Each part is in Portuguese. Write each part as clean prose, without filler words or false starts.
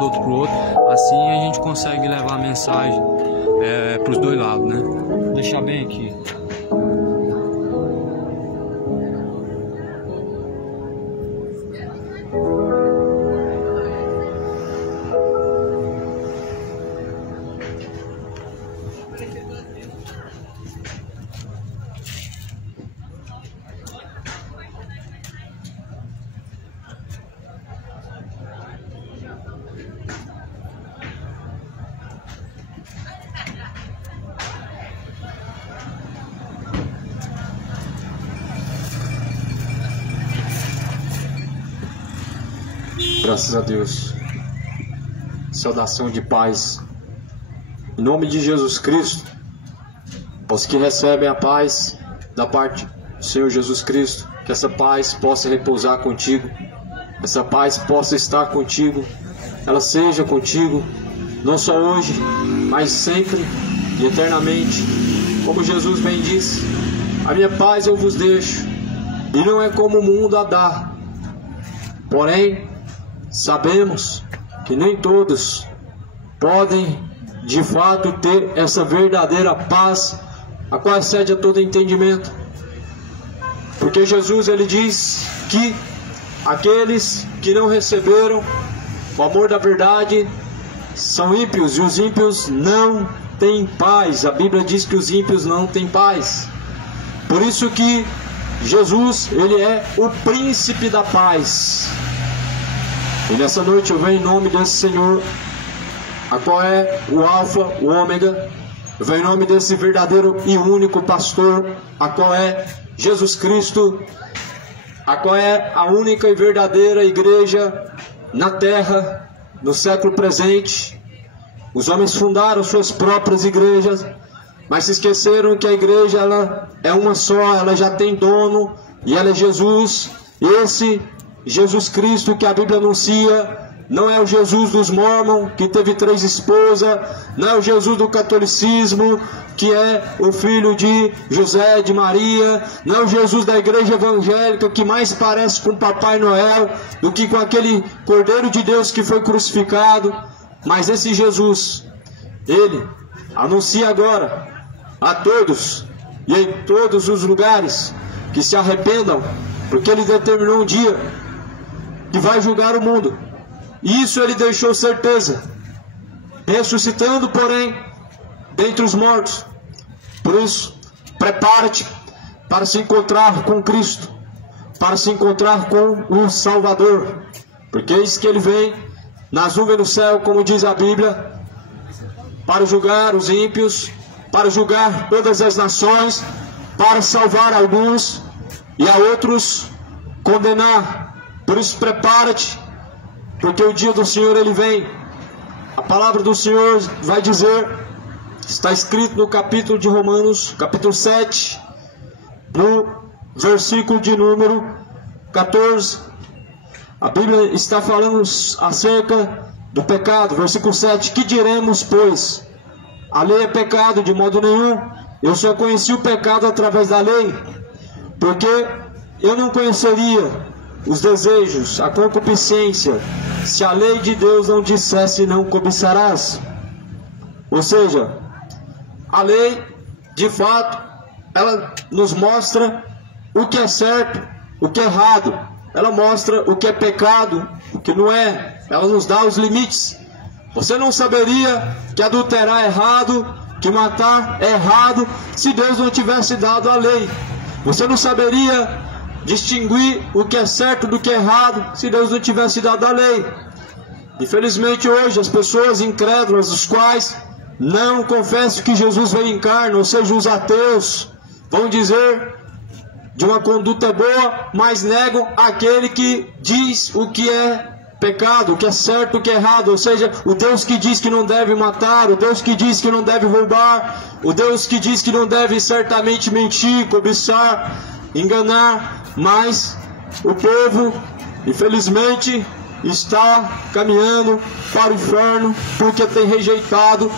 lado, outro pro outro. Assim a gente consegue levar a mensagem para os dois lados, né? Vou deixar bem aqui. Graças a Deus. Saudação de paz. Em nome de Jesus Cristo, aos que recebem a paz da parte do Senhor Jesus Cristo, que essa paz possa repousar contigo, essa paz possa estar contigo, ela seja contigo, não só hoje, mas sempre e eternamente. Como Jesus bem disse: a minha paz eu vos deixo, e não é como o mundo a dá. Porém, sabemos que nem todos podem de fato ter essa verdadeira paz, a qual excede a todo entendimento. Porque Jesus, ele diz que aqueles que não receberam o amor da verdade são ímpios, e os ímpios não têm paz. A Bíblia diz que os ímpios não têm paz. Por isso que Jesus, ele é o príncipe da paz. E nessa noite eu venho em nome desse Senhor, a qual é o Alfa, o Ômega. Eu venho em nome desse verdadeiro e único pastor, a qual é Jesus Cristo, a qual é a única e verdadeira igreja na terra, no século presente. Os homens fundaram suas próprias igrejas, mas se esqueceram que a igreja, ela é uma só, ela já tem dono, e ela é Jesus. Esse Jesus Cristo que a Bíblia anuncia não é o Jesus dos Mormons, que teve 3 esposas, não é o Jesus do catolicismo, que é o filho de José, de Maria, não é o Jesus da igreja evangélica, que mais parece com Papai Noel do que com aquele Cordeiro de Deus que foi crucificado. Mas esse Jesus, ele anuncia agora a todos e em todos os lugares que se arrependam, porque ele determinou um dia que vai julgar o mundo. E isso ele deixou certeza, ressuscitando, porém, dentre os mortos. Por isso, prepara-te para se encontrar com Cristo, para se encontrar com o Salvador, porque eis que ele vem nas nuvens do céu, como diz a Bíblia, para julgar os ímpios, para julgar todas as nações, para salvar alguns e a outros condenar. Por isso, prepara-te, porque o dia do Senhor ele vem. A palavra do Senhor vai dizer, está escrito no capítulo de Romanos, capítulo 7, no versículo de número 14. A Bíblia está falando acerca do pecado. Versículo 7: que diremos, pois? A lei é pecado? De modo nenhum. Eu só conheci o pecado através da lei, porque eu não conheceria os desejos, a concupiscência, se a lei de Deus não dissesse: não cobiçarás. Ou seja, a lei, de fato, ela nos mostra o que é certo, o que é errado. Ela mostra o que é pecado, o que não é. Ela nos dá os limites. Você não saberia que adulterar é errado, que matar é errado, se Deus não tivesse dado a lei. Você não saberia distinguir o que é certo do que é errado, se Deus não tivesse dado a lei. Infelizmente hoje as pessoas incrédulas, os quais não confessam que Jesus veio em carne, ou seja, os ateus, vão dizer de uma conduta boa, mas negam aquele que diz o que é pecado, o que é certo, o que é errado. Ou seja, o Deus que diz que não deve matar, o Deus que diz que não deve roubar, o Deus que diz que não deve certamente mentir, cobiçar, enganar. Mas o povo, infelizmente, está caminhando para o inferno, porque tem rejeitado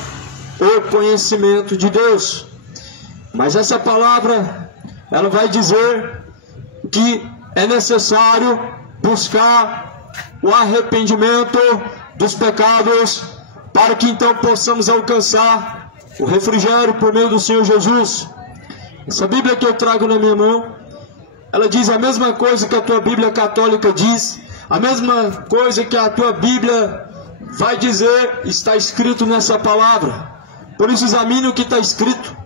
o conhecimento de Deus. Mas essa palavra, ela vai dizer que é necessário buscar o arrependimento dos pecados, para que então possamos alcançar o refrigério por meio do Senhor Jesus. Essa Bíblia que eu trago na minha mão, ela diz a mesma coisa que a tua Bíblia católica diz, a mesma coisa que a tua Bíblia vai dizer, está escrito nessa palavra. Por isso examine o que está escrito.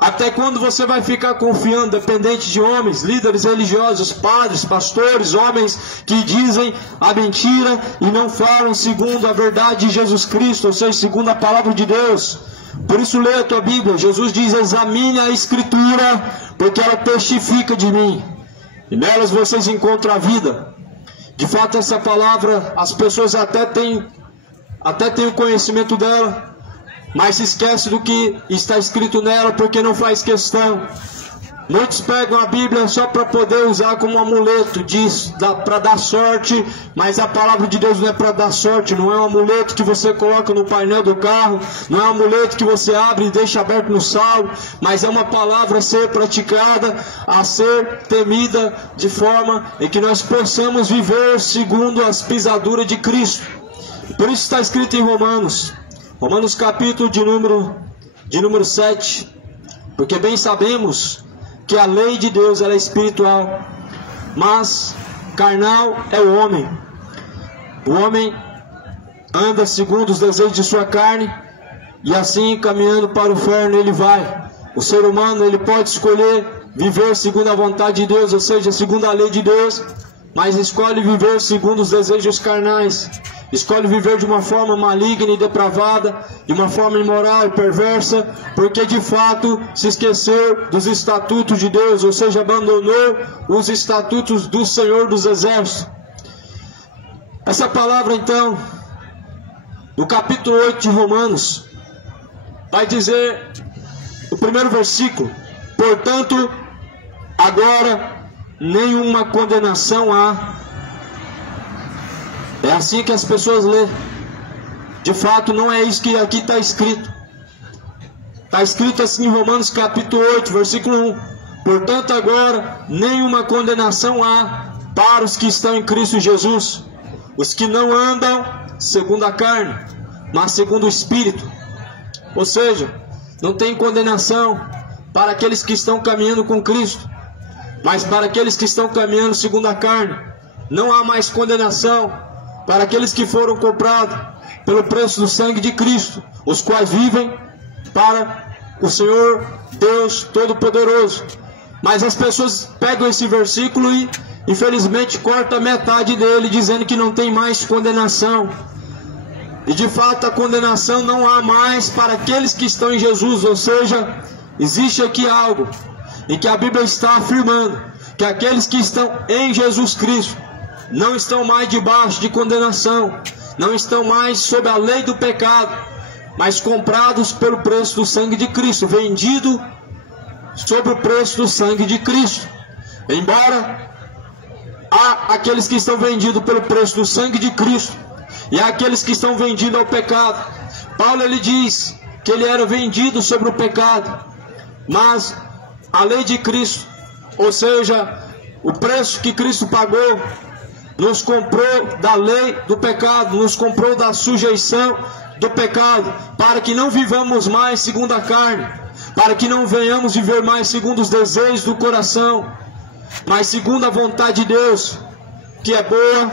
Até quando você vai ficar confiando, dependente de homens, líderes religiosos, padres, pastores, homens que dizem a mentira e não falam segundo a verdade de Jesus Cristo, ou seja, segundo a palavra de Deus? Por isso leia a tua Bíblia. Jesus diz: examine a Escritura, porque ela testifica de mim, e nelas vocês encontram a vida. De fato, essa palavra, as pessoas até têm o conhecimento dela, mas se esquece do que está escrito nela, porque não faz questão. Muitos pegam a Bíblia só para poder usar como um amuleto, para dar sorte, mas a palavra de Deus não é para dar sorte, não é um amuleto que você coloca no painel do carro, não é um amuleto que você abre e deixa aberto no salmo, mas é uma palavra a ser praticada, a ser temida, de forma em que nós possamos viver segundo as pisaduras de Cristo. Por isso está escrito em Romanos capítulo de número 7, porque bem sabemos que a lei de Deus ela é espiritual, mas carnal é o homem. O homem anda segundo os desejos de sua carne, e assim caminhando para o inferno ele vai. O ser humano ele pode escolher viver segundo a vontade de Deus, ou seja, segundo a lei de Deus, mas escolhe viver segundo os desejos carnais. Escolhe viver de uma forma maligna e depravada, de uma forma imoral e perversa, porque de fato se esqueceu dos estatutos de Deus, ou seja, abandonou os estatutos do Senhor dos Exércitos. Essa palavra então, no capítulo 8 de Romanos, vai dizer, o primeiro versículo: portanto, agora nenhuma condenação há. É assim que as pessoas lêem. De fato, não é isso que aqui está escrito. Está escrito assim em Romanos capítulo 8, versículo 1. Portanto, agora nenhuma condenação há para os que estão em Cristo Jesus, os que não andam segundo a carne, mas segundo o Espírito. Ou seja, não tem condenação para aqueles que estão caminhando com Cristo, mas para aqueles que estão caminhando segundo a carne, não há mais condenação. Para aqueles que foram comprados pelo preço do sangue de Cristo, os quais vivem para o Senhor Deus Todo-Poderoso. Mas as pessoas pegam esse versículo e infelizmente cortam metade dele, dizendo que não tem mais condenação. E de fato a condenação não há mais para aqueles que estão em Jesus. Ou seja, existe aqui algo em que a Bíblia está afirmando que aqueles que estão em Jesus Cristo não estão mais debaixo de condenação, não estão mais sob a lei do pecado, mas comprados pelo preço do sangue de Cristo, vendido sob o preço do sangue de Cristo. Embora há aqueles que estão vendidos pelo preço do sangue de Cristo, e há aqueles que estão vendidos ao pecado. Paulo ele diz que ele era vendido sobre o pecado, mas a lei de Cristo, ou seja, o preço que Cristo pagou, nos comprou da lei do pecado, nos comprou da sujeição do pecado, para que não vivamos mais segundo a carne, para que não venhamos viver mais segundo os desejos do coração, mas segundo a vontade de Deus, que é boa,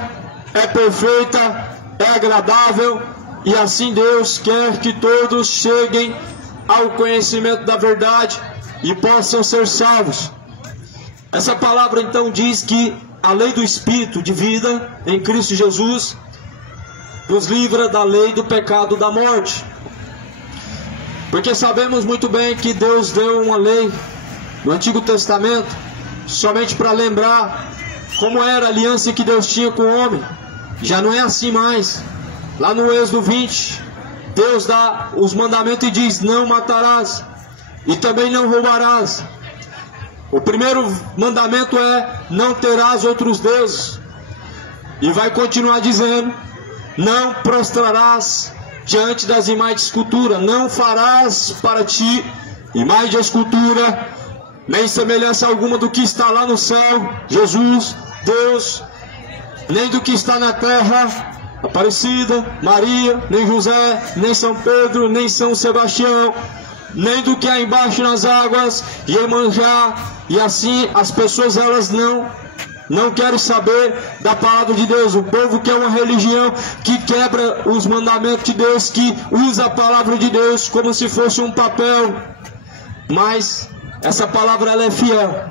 é perfeita, é agradável, e assim Deus quer que todos cheguem ao conhecimento da verdade e possam ser salvos. Essa palavra então diz que a lei do Espírito de vida em Cristo Jesus nos livra da lei do pecado da morte. Porque sabemos muito bem que Deus deu uma lei no Antigo Testamento somente para lembrar como era a aliança que Deus tinha com o homem. Já não é assim mais. Lá no Êxodo 20, Deus dá os mandamentos e diz: não matarás e também não roubarás. O primeiro mandamento é: não terás outros deuses. E vai continuar dizendo: não prostrarás diante das imagens de escultura, não farás para ti imagem de escultura, nem semelhança alguma do que está lá no céu, Jesus, Deus, nem do que está na terra, Aparecida, Maria, nem José, nem São Pedro, nem São Sebastião, nem do que há embaixo nas águas, Iemanjá. E assim as pessoas elas não querem saber da palavra de Deus. O povo quer uma religião que quebra os mandamentos de Deus, que usa a palavra de Deus como se fosse um papel. Mas essa palavra ela é fiel.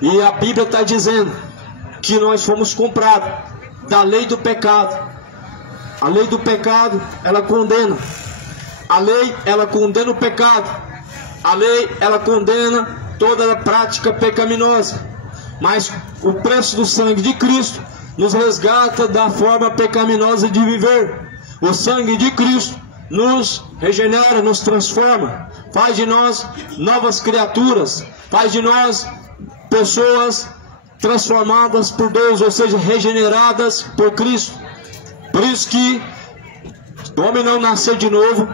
E a Bíblia está dizendo que nós fomos comprados da lei do pecado. A lei do pecado, ela condena. A lei, ela condena o pecado. A lei, ela condena toda a prática pecaminosa. Mas o preço do sangue de Cristo nos resgata da forma pecaminosa de viver. O sangue de Cristo nos regenera, nos transforma, faz de nós novas criaturas, faz de nós pessoas transformadas por Deus, ou seja, regeneradas por Cristo. Por isso que o homem não nascer de novo,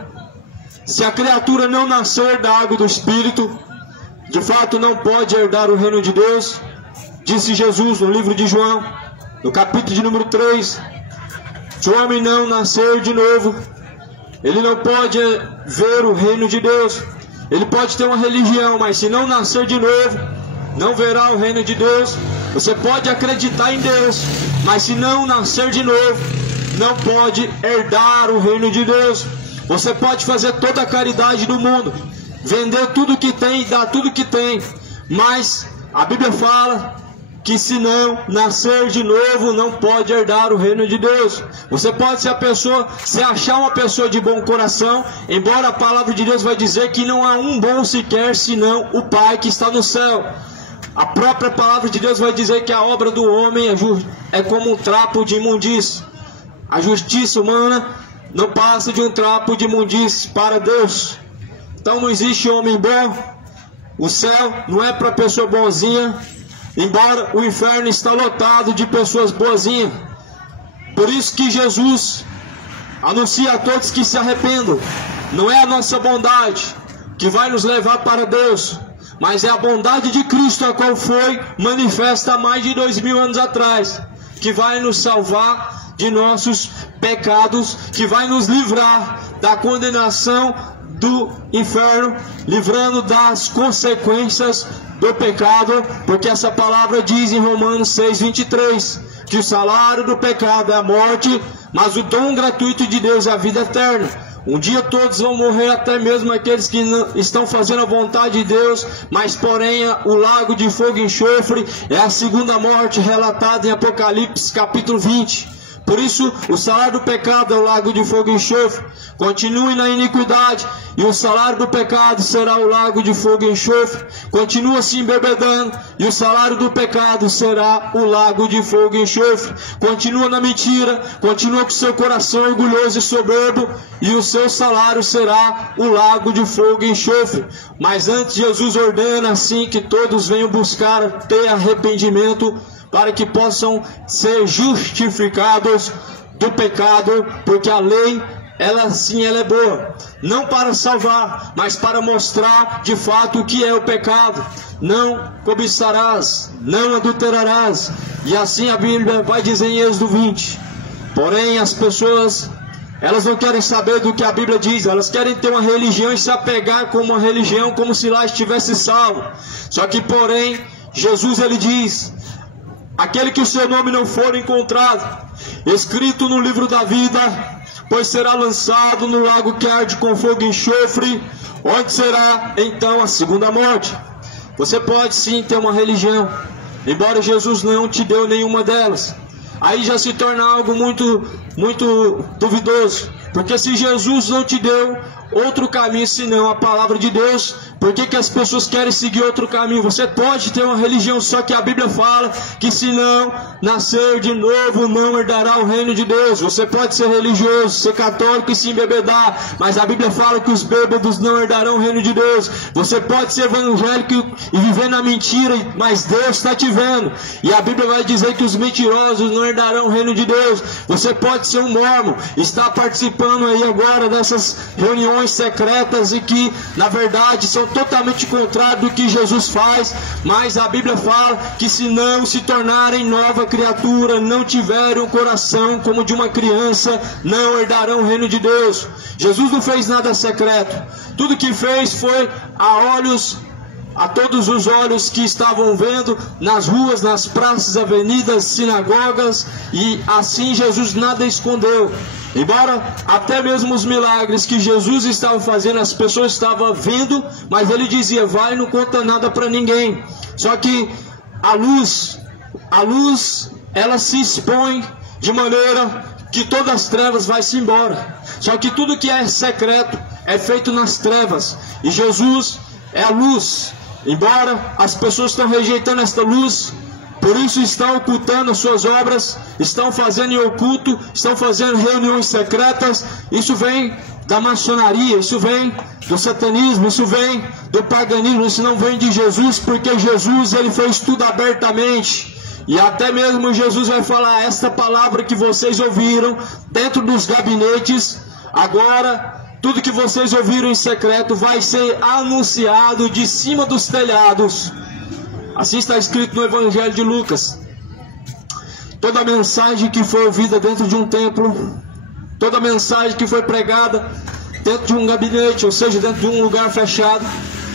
se a criatura não nascer da água do Espírito, de fato não pode herdar o reino de Deus. Disse Jesus no livro de João, no capítulo de número 3, se o homem não nascer de novo, ele não pode ver o reino de Deus. Ele pode ter uma religião, mas se não nascer de novo, não verá o reino de Deus. Você pode acreditar em Deus, mas se não nascer de novo, não pode herdar o reino de Deus. Você pode fazer toda a caridade do mundo, vender tudo que tem, dar tudo que tem, mas a Bíblia fala que se não nascer de novo, não pode herdar o reino de Deus. Você pode ser se achar uma pessoa de bom coração, embora a palavra de Deus vai dizer que não há um bom sequer, senão o Pai que está no céu. A própria palavra de Deus vai dizer que a obra do homem é como um trapo de imundície. A justiça humana não passa de um trapo de imundície para Deus. Então não existe homem bom. O céu não é para pessoa bonzinha, embora o inferno está lotado de pessoas boazinhas. Por isso que Jesus anuncia a todos que se arrependam. Não é a nossa bondade que vai nos levar para Deus, mas é a bondade de Cristo, a qual foi manifesta há mais de 2000 anos atrás, que vai nos salvar de nossos pecados, que vai nos livrar da condenação do inferno, livrando das consequências do pecado, porque essa palavra diz em Romanos 6:23 que o salário do pecado é a morte, mas o dom gratuito de Deus é a vida eterna. Um dia todos vão morrer, até mesmo aqueles que não estão fazendo a vontade de Deus, mas porém o lago de fogo e enxofre é a segunda morte relatada em Apocalipse capítulo 20. Por isso, o salário do pecado é o lago de fogo e enxofre. Continue na iniquidade, e o salário do pecado será o lago de fogo e enxofre. Continua se embebedando, e o salário do pecado será o lago de fogo e enxofre. Continua na mentira, continua com seu coração orgulhoso e soberbo, e o seu salário será o lago de fogo e enxofre. Mas antes, Jesus ordena assim que todos venham buscar ter arrependimento, para que possam ser justificados do pecado, porque a lei, ela sim, ela é boa, não para salvar, mas para mostrar de fato o que é o pecado. Não cobiçarás, não adulterarás, e assim a Bíblia vai dizer em Êxodo 20. Porém as pessoas, elas não querem saber do que a Bíblia diz, elas querem ter uma religião e se apegar como uma religião, como se lá estivesse salvo. Só que porém Jesus ele diz: aquele que o seu nome não for encontrado escrito no livro da vida, pois será lançado no lago que arde com fogo e enxofre, onde será então a segunda morte. Você pode sim ter uma religião, embora Jesus não te deu nenhuma delas. Aí já se torna algo muito duvidoso, porque se Jesus não te deu outro caminho senão a palavra de Deus, por que as pessoas querem seguir outro caminho? Você pode ter uma religião, só que a Bíblia fala que se não nascer de novo não herdará o reino de Deus. Você pode ser religioso, ser católico e se embebedar, mas a Bíblia fala que os bêbados não herdarão o reino de Deus. Você pode ser evangélico e viver na mentira, mas Deus está te vendo, e a Bíblia vai dizer que os mentirosos não herdarão o reino de Deus. Você pode ser um mormon, está participando aí agora dessas reuniões secretas e que na verdade são totalmente contrário do que Jesus faz, mas a Bíblia fala que se não se tornarem nova criatura, não tiverem um coração como de uma criança, não herdarão o reino de Deus. Jesus não fez nada secreto. Tudo que fez foi a todos os olhos que estavam vendo nas ruas, nas praças, avenidas, sinagogas, e assim Jesus nada escondeu. Embora até mesmo os milagres que Jesus estava fazendo, as pessoas estavam vendo, mas ele dizia: vai, não conta nada para ninguém. Só que a luz, ela se expõe de maneira que todas as trevas vai se embora. Só que tudo que é secreto é feito nas trevas, e Jesus é a luz. Embora as pessoas estão rejeitando esta luz, por isso estão ocultando as suas obras, estão fazendo em oculto, estão fazendo reuniões secretas. Isso vem da maçonaria, isso vem do satanismo, isso vem do paganismo, isso não vem de Jesus, porque Jesus, ele fez tudo abertamente. E até mesmo Jesus vai falar: esta palavra que vocês ouviram dentro dos gabinetes, agora tudo que vocês ouviram em secreto vai ser anunciado de cima dos telhados. Assim está escrito no Evangelho de Lucas. Toda mensagem que foi ouvida dentro de um templo, toda mensagem que foi pregada dentro de um gabinete, ou seja, dentro de um lugar fechado,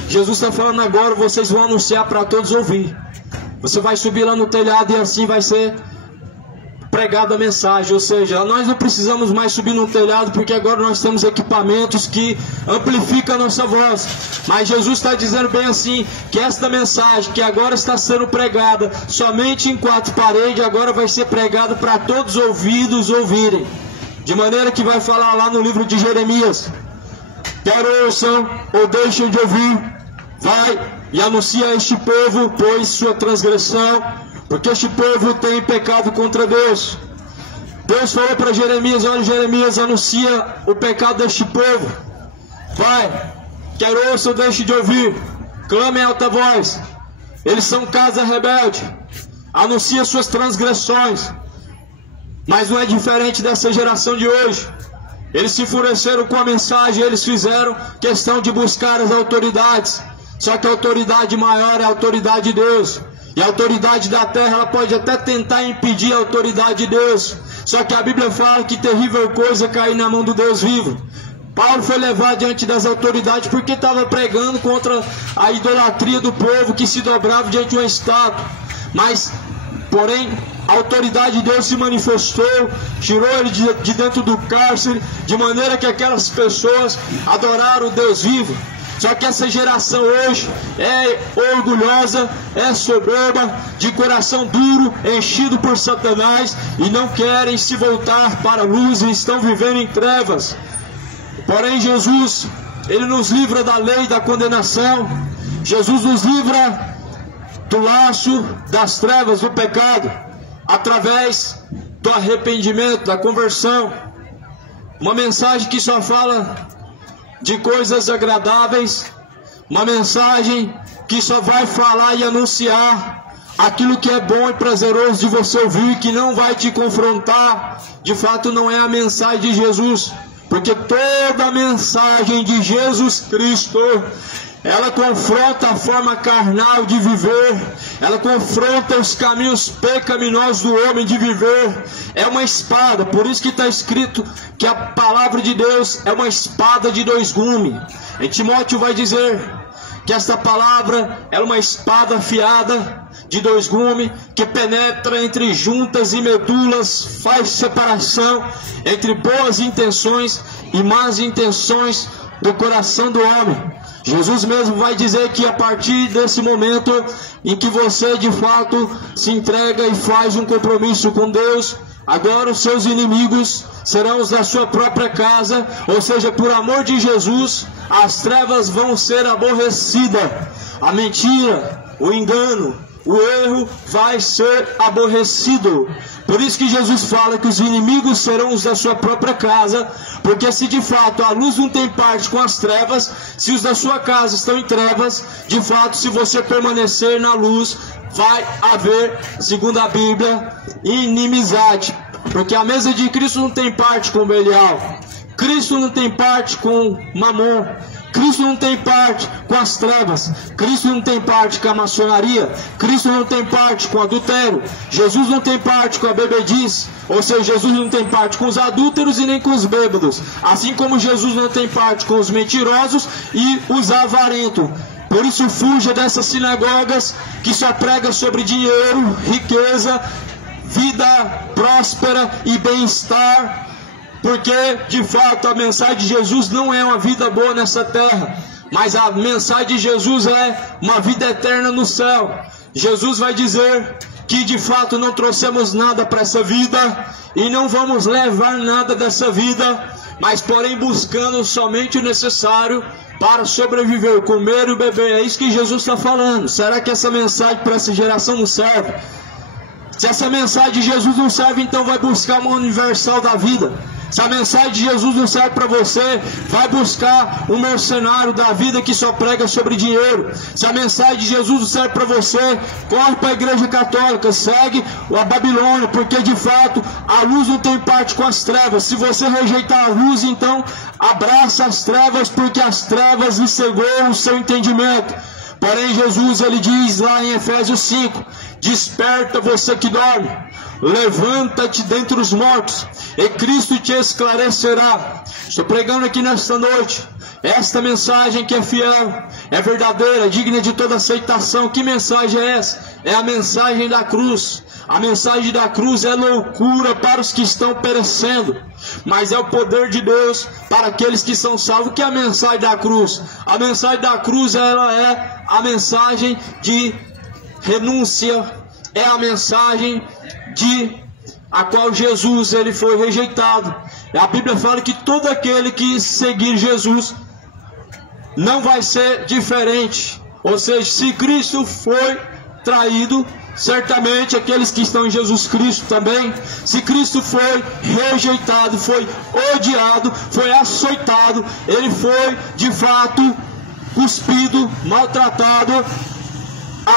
Jesus está falando: agora vocês vão anunciar para todos ouvir. Você vai subir lá no telhado e assim vai ser pregada a mensagem. Ou seja, nós não precisamos mais subir no telhado, porque agora nós temos equipamentos que amplificam a nossa voz. Mas Jesus está dizendo bem assim, que esta mensagem que agora está sendo pregada somente em quatro paredes, agora vai ser pregada para todos os ouvidos ouvirem. De maneira que vai falar lá no livro de Jeremias: quer ouçam ou deixem de ouvir, vai e anuncia a este povo, pois sua transgressão, porque este povo tem pecado contra Deus. Deus falou para Jeremias: olha, Jeremias, anuncia o pecado deste povo. Vai, quer ouça ou deixe de ouvir, clame em alta voz. Eles são casa rebelde, anuncia suas transgressões. Mas não é diferente dessa geração de hoje. Eles se enfureceram com a mensagem, eles fizeram questão de buscar as autoridades. Só que a autoridade maior é a autoridade de Deus. E a autoridade da terra, ela pode até tentar impedir a autoridade de Deus. Só que a Bíblia fala que terrível coisa é cair na mão do Deus vivo. Paulo foi levado diante das autoridades porque estava pregando contra a idolatria do povo que se dobrava diante de uma estátua. Mas, porém, a autoridade de Deus se manifestou, tirou ele de dentro do cárcere, de maneira que aquelas pessoas adoraram o Deus vivo. Só que essa geração hoje é orgulhosa, é soberba, de coração duro, enchido por Satanás, e não querem se voltar para a luz e estão vivendo em trevas. Porém, Jesus, ele nos livra da lei da condenação. Jesus nos livra do laço das trevas, do pecado, através do arrependimento, da conversão. Uma mensagem que só fala de coisas agradáveis, uma mensagem que só vai falar e anunciar aquilo que é bom e prazeroso de você ouvir, que não vai te confrontar. De fato, não é a mensagem de Jesus, porque toda a mensagem de Jesus Cristo, ela confronta a forma carnal de viver, ela confronta os caminhos pecaminosos do homem de viver. É uma espada, por isso que está escrito que a palavra de Deus é uma espada de dois gumes. Em Timóteo vai dizer que esta palavra é uma espada afiada de dois gumes, que penetra entre juntas e medulas, faz separação entre boas intenções e más intenções do coração do homem. Jesus mesmo vai dizer que a partir desse momento em que você de fato se entrega e faz um compromisso com Deus, agora os seus inimigos serão os da sua própria casa. Ou seja, por amor de Jesus, as trevas vão ser aborrecidas. A mentira, o engano, o erro vai ser aborrecido. Por isso que Jesus fala que os inimigos serão os da sua própria casa, porque se de fato a luz não tem parte com as trevas, se os da sua casa estão em trevas, de fato, se você permanecer na luz, vai haver, segundo a Bíblia, inimizade. Porque a mesa de Cristo não tem parte com Belial. Cristo não tem parte com Mamon. Cristo não tem parte com as trevas. Cristo não tem parte com a maçonaria. Cristo não tem parte com o adultério. Jesus não tem parte com a bebedice. Ou seja, Jesus não tem parte com os adúlteros e nem com os bêbados. Assim como Jesus não tem parte com os mentirosos e os avarentos. Por isso fuja dessas sinagogas que só pregam sobre dinheiro, riqueza, vida próspera e bem-estar. Porque, de fato, a mensagem de Jesus não é uma vida boa nessa terra, mas a mensagem de Jesus é uma vida eterna no céu. Jesus vai dizer que, de fato, não trouxemos nada para essa vida e não vamos levar nada dessa vida, mas, porém, buscando somente o necessário para sobreviver, comer e beber. É isso que Jesus está falando. Será que essa mensagem para essa geração não serve? Se essa mensagem de Jesus não serve, então vai buscar uma universal da vida. Se a mensagem de Jesus não serve para você, vai buscar um mercenário da vida que só prega sobre dinheiro. Se a mensagem de Jesus não serve para você, corre para a igreja católica, segue a Babilônia, porque de fato a luz não tem parte com as trevas. Se você rejeitar a luz, então abraça as trevas, porque as trevas lhe cegou o seu entendimento. Porém Jesus, ele diz lá em Efésios 5, desperta você que dorme, levanta-te dentre os mortos, e Cristo te esclarecerá. Estou pregando aqui nesta noite esta mensagem que é fiel, é verdadeira, é digna de toda aceitação. Que mensagem é essa? É a mensagem da cruz. A mensagem da cruz é loucura para os que estão perecendo, mas é o poder de Deus para aqueles que são salvos. Que é a mensagem da cruz? A mensagem da cruz, ela é a mensagem de renúncia, é a mensagem a qual Jesus, ele foi rejeitado. A Bíblia fala que todo aquele que seguir Jesus não vai ser diferente. Ou seja, se Cristo foi traído, certamente aqueles que estão em Jesus Cristo também. Se Cristo foi rejeitado, foi odiado, foi açoitado, ele foi de fato cuspido, maltratado,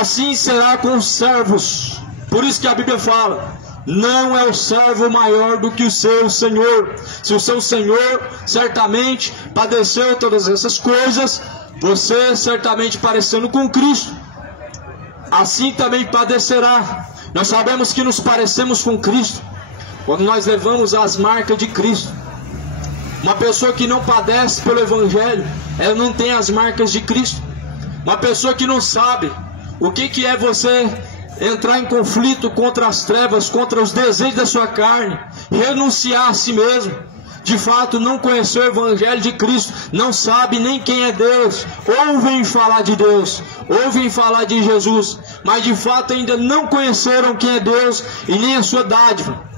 assim será com os servos. Por isso que a Bíblia fala, não é o servo maior do que o seu Senhor. Se o seu Senhor certamente padeceu todas essas coisas, você certamente parecendo com Cristo, assim também padecerá. Nós sabemos que nos parecemos com Cristo quando nós levamos as marcas de Cristo. Uma pessoa que não padece pelo Evangelho, ela não tem as marcas de Cristo. Uma pessoa que não sabe o que é você entrar em conflito contra as trevas, contra os desejos da sua carne, renunciar a si mesmo, de fato não conheceu o Evangelho de Cristo, não sabe nem quem é Deus, ouvem falar de Deus, ouvem falar de Jesus, mas de fato ainda não conheceram quem é Deus e nem a sua dádiva.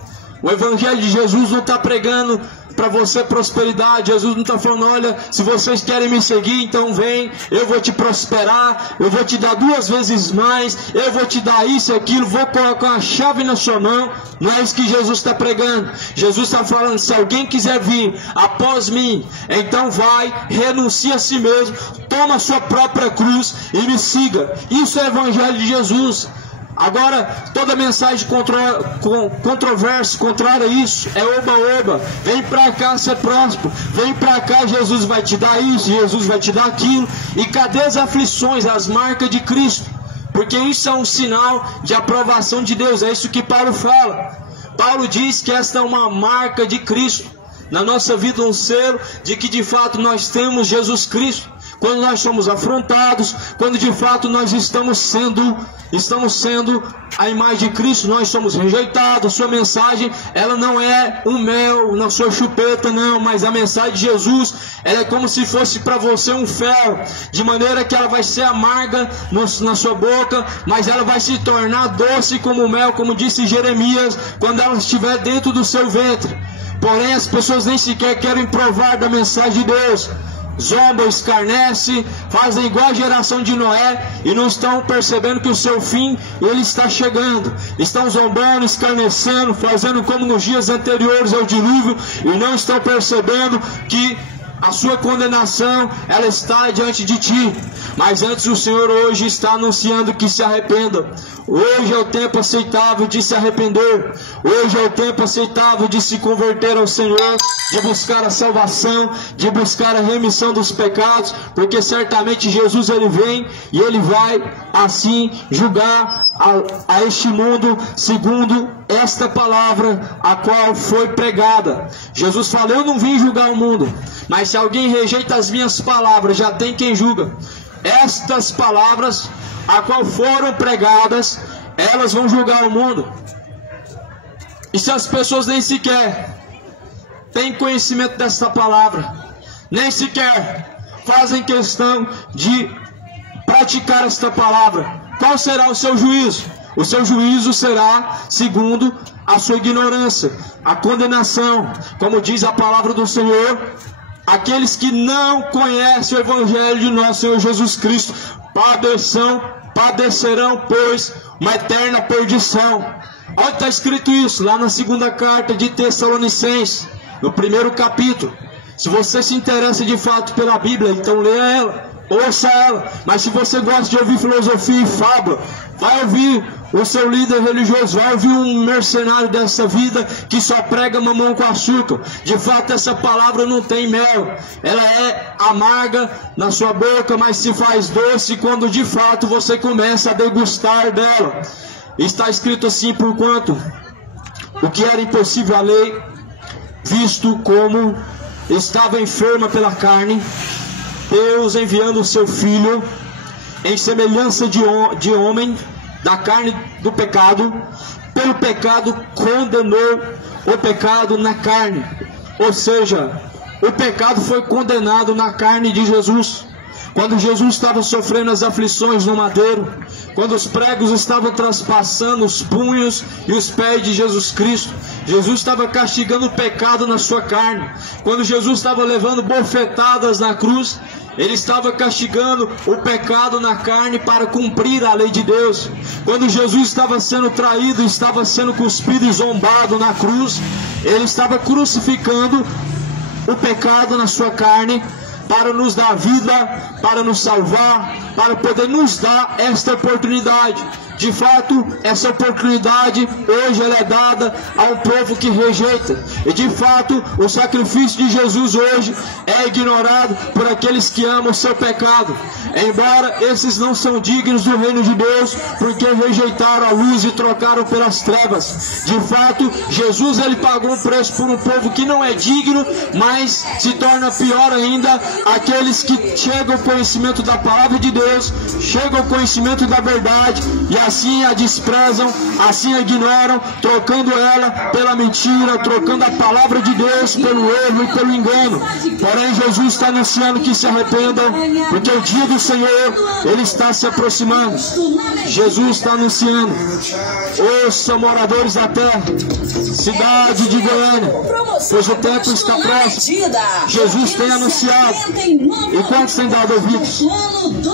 O Evangelho de Jesus não está pregando para você prosperidade. Jesus não está falando, olha, se vocês querem me seguir, então vem, eu vou te prosperar, eu vou te dar 2 vezes mais, eu vou te dar isso e aquilo, vou colocar uma chave na sua mão. Não é isso que Jesus está pregando. Jesus está falando, se alguém quiser vir após mim, então vai, renuncia a si mesmo, toma a sua própria cruz e me siga. Isso é o Evangelho de Jesus. Agora, toda mensagem controversa, contrária a isso, é oba-oba. Vem pra cá ser próspero, vem pra cá, Jesus vai te dar isso, Jesus vai te dar aquilo. E cadê as aflições, as marcas de Cristo? Porque isso é um sinal de aprovação de Deus. É isso que Paulo fala. Paulo diz que esta é uma marca de Cristo na nossa vida, um selo de que de fato nós temos Jesus Cristo. Quando nós somos afrontados, quando de fato nós estamos sendo a imagem de Cristo, nós somos rejeitados. Sua mensagem, ela não é um mel na sua chupeta, não, mas a mensagem de Jesus, ela é como se fosse para você um fel, de maneira que ela vai ser amarga na sua boca, mas ela vai se tornar doce como mel, como disse Jeremias, quando ela estiver dentro do seu ventre. Porém, as pessoas nem sequer querem provar da mensagem de Deus. Zombam, escarnecem, fazem igual a geração de Noé e não estão percebendo que o seu fim ele está chegando. Estão zombando, escarnecendo, fazendo como nos dias anteriores ao dilúvio e não estão percebendo que a sua condenação, ela está diante de ti. Mas antes o Senhor hoje está anunciando que se arrependa. Hoje é o tempo aceitável de se arrepender. Hoje é o tempo aceitável de se converter ao Senhor, de buscar a salvação, de buscar a remissão dos pecados, porque certamente Jesus ele vem e ele vai assim julgar a este mundo segundo esta palavra a qual foi pregada. Jesus fala: eu não vim julgar o mundo, mas se alguém rejeita as minhas palavras, já tem quem julga. Estas palavras a qual foram pregadas, elas vão julgar o mundo. E se as pessoas nem sequer têm conhecimento desta palavra, nem sequer fazem questão de praticar esta palavra, qual será o seu juízo? O seu juízo será segundo a sua ignorância, a condenação. Como diz a palavra do Senhor, aqueles que não conhecem o Evangelho de nosso Senhor Jesus Cristo padecerão, pois, uma eterna perdição. Onde está escrito isso? Lá na segunda carta de Tessalonicenses, no primeiro capítulo. Se você se interessa de fato pela Bíblia, então leia ela, ouça ela. Mas se você gosta de ouvir filosofia e fábula, vai ouvir o seu líder religioso, vai ouvir um mercenário dessa vida que só prega mamão com açúcar. De fato, essa palavra não tem mel, ela é amarga na sua boca, mas se faz doce quando de fato você começa a degustar dela. Está escrito assim: porquanto o que era impossível à lei, visto como estava enferma pela carne, Deus, enviando o seu Filho em semelhança de homem, da carne do pecado, pelo pecado condenou o pecado na carne. Ou seja, o pecado foi condenado na carne de Jesus. Quando Jesus estava sofrendo as aflições no madeiro, quando os pregos estavam traspassando os punhos e os pés de Jesus Cristo, Jesus estava castigando o pecado na sua carne. Quando Jesus estava levando bofetadas na cruz, ele estava castigando o pecado na carne para cumprir a lei de Deus. Quando Jesus estava sendo traído, estava sendo cuspido e zombado na cruz, ele estava crucificando o pecado na sua carne para nos dar vida, para nos salvar, para poder nos dar esta oportunidade. De fato, essa oportunidade hoje ela é dada a um povo que rejeita. E de fato, o sacrifício de Jesus hoje é ignorado por aqueles que amam o seu pecado. Embora esses não são dignos do reino de Deus, porque rejeitaram a luz e trocaram pelas trevas. De fato, Jesus ele pagou um preço por um povo que não é digno, mas se torna pior ainda aqueles que chegam ao conhecimento da palavra de Deus, chegam ao conhecimento da verdade e assim a desprezam, assim a ignoram, trocando ela pela mentira, trocando a palavra de Deus pelo erro e pelo engano. Porém, Jesus está anunciando que se arrependam, porque o dia do Senhor ele está se aproximando. Jesus está anunciando: ouça, moradores da terra, cidade de Goiânia, pois o tempo está próximo. Jesus tem anunciado, e quantos têm dado ouvidos?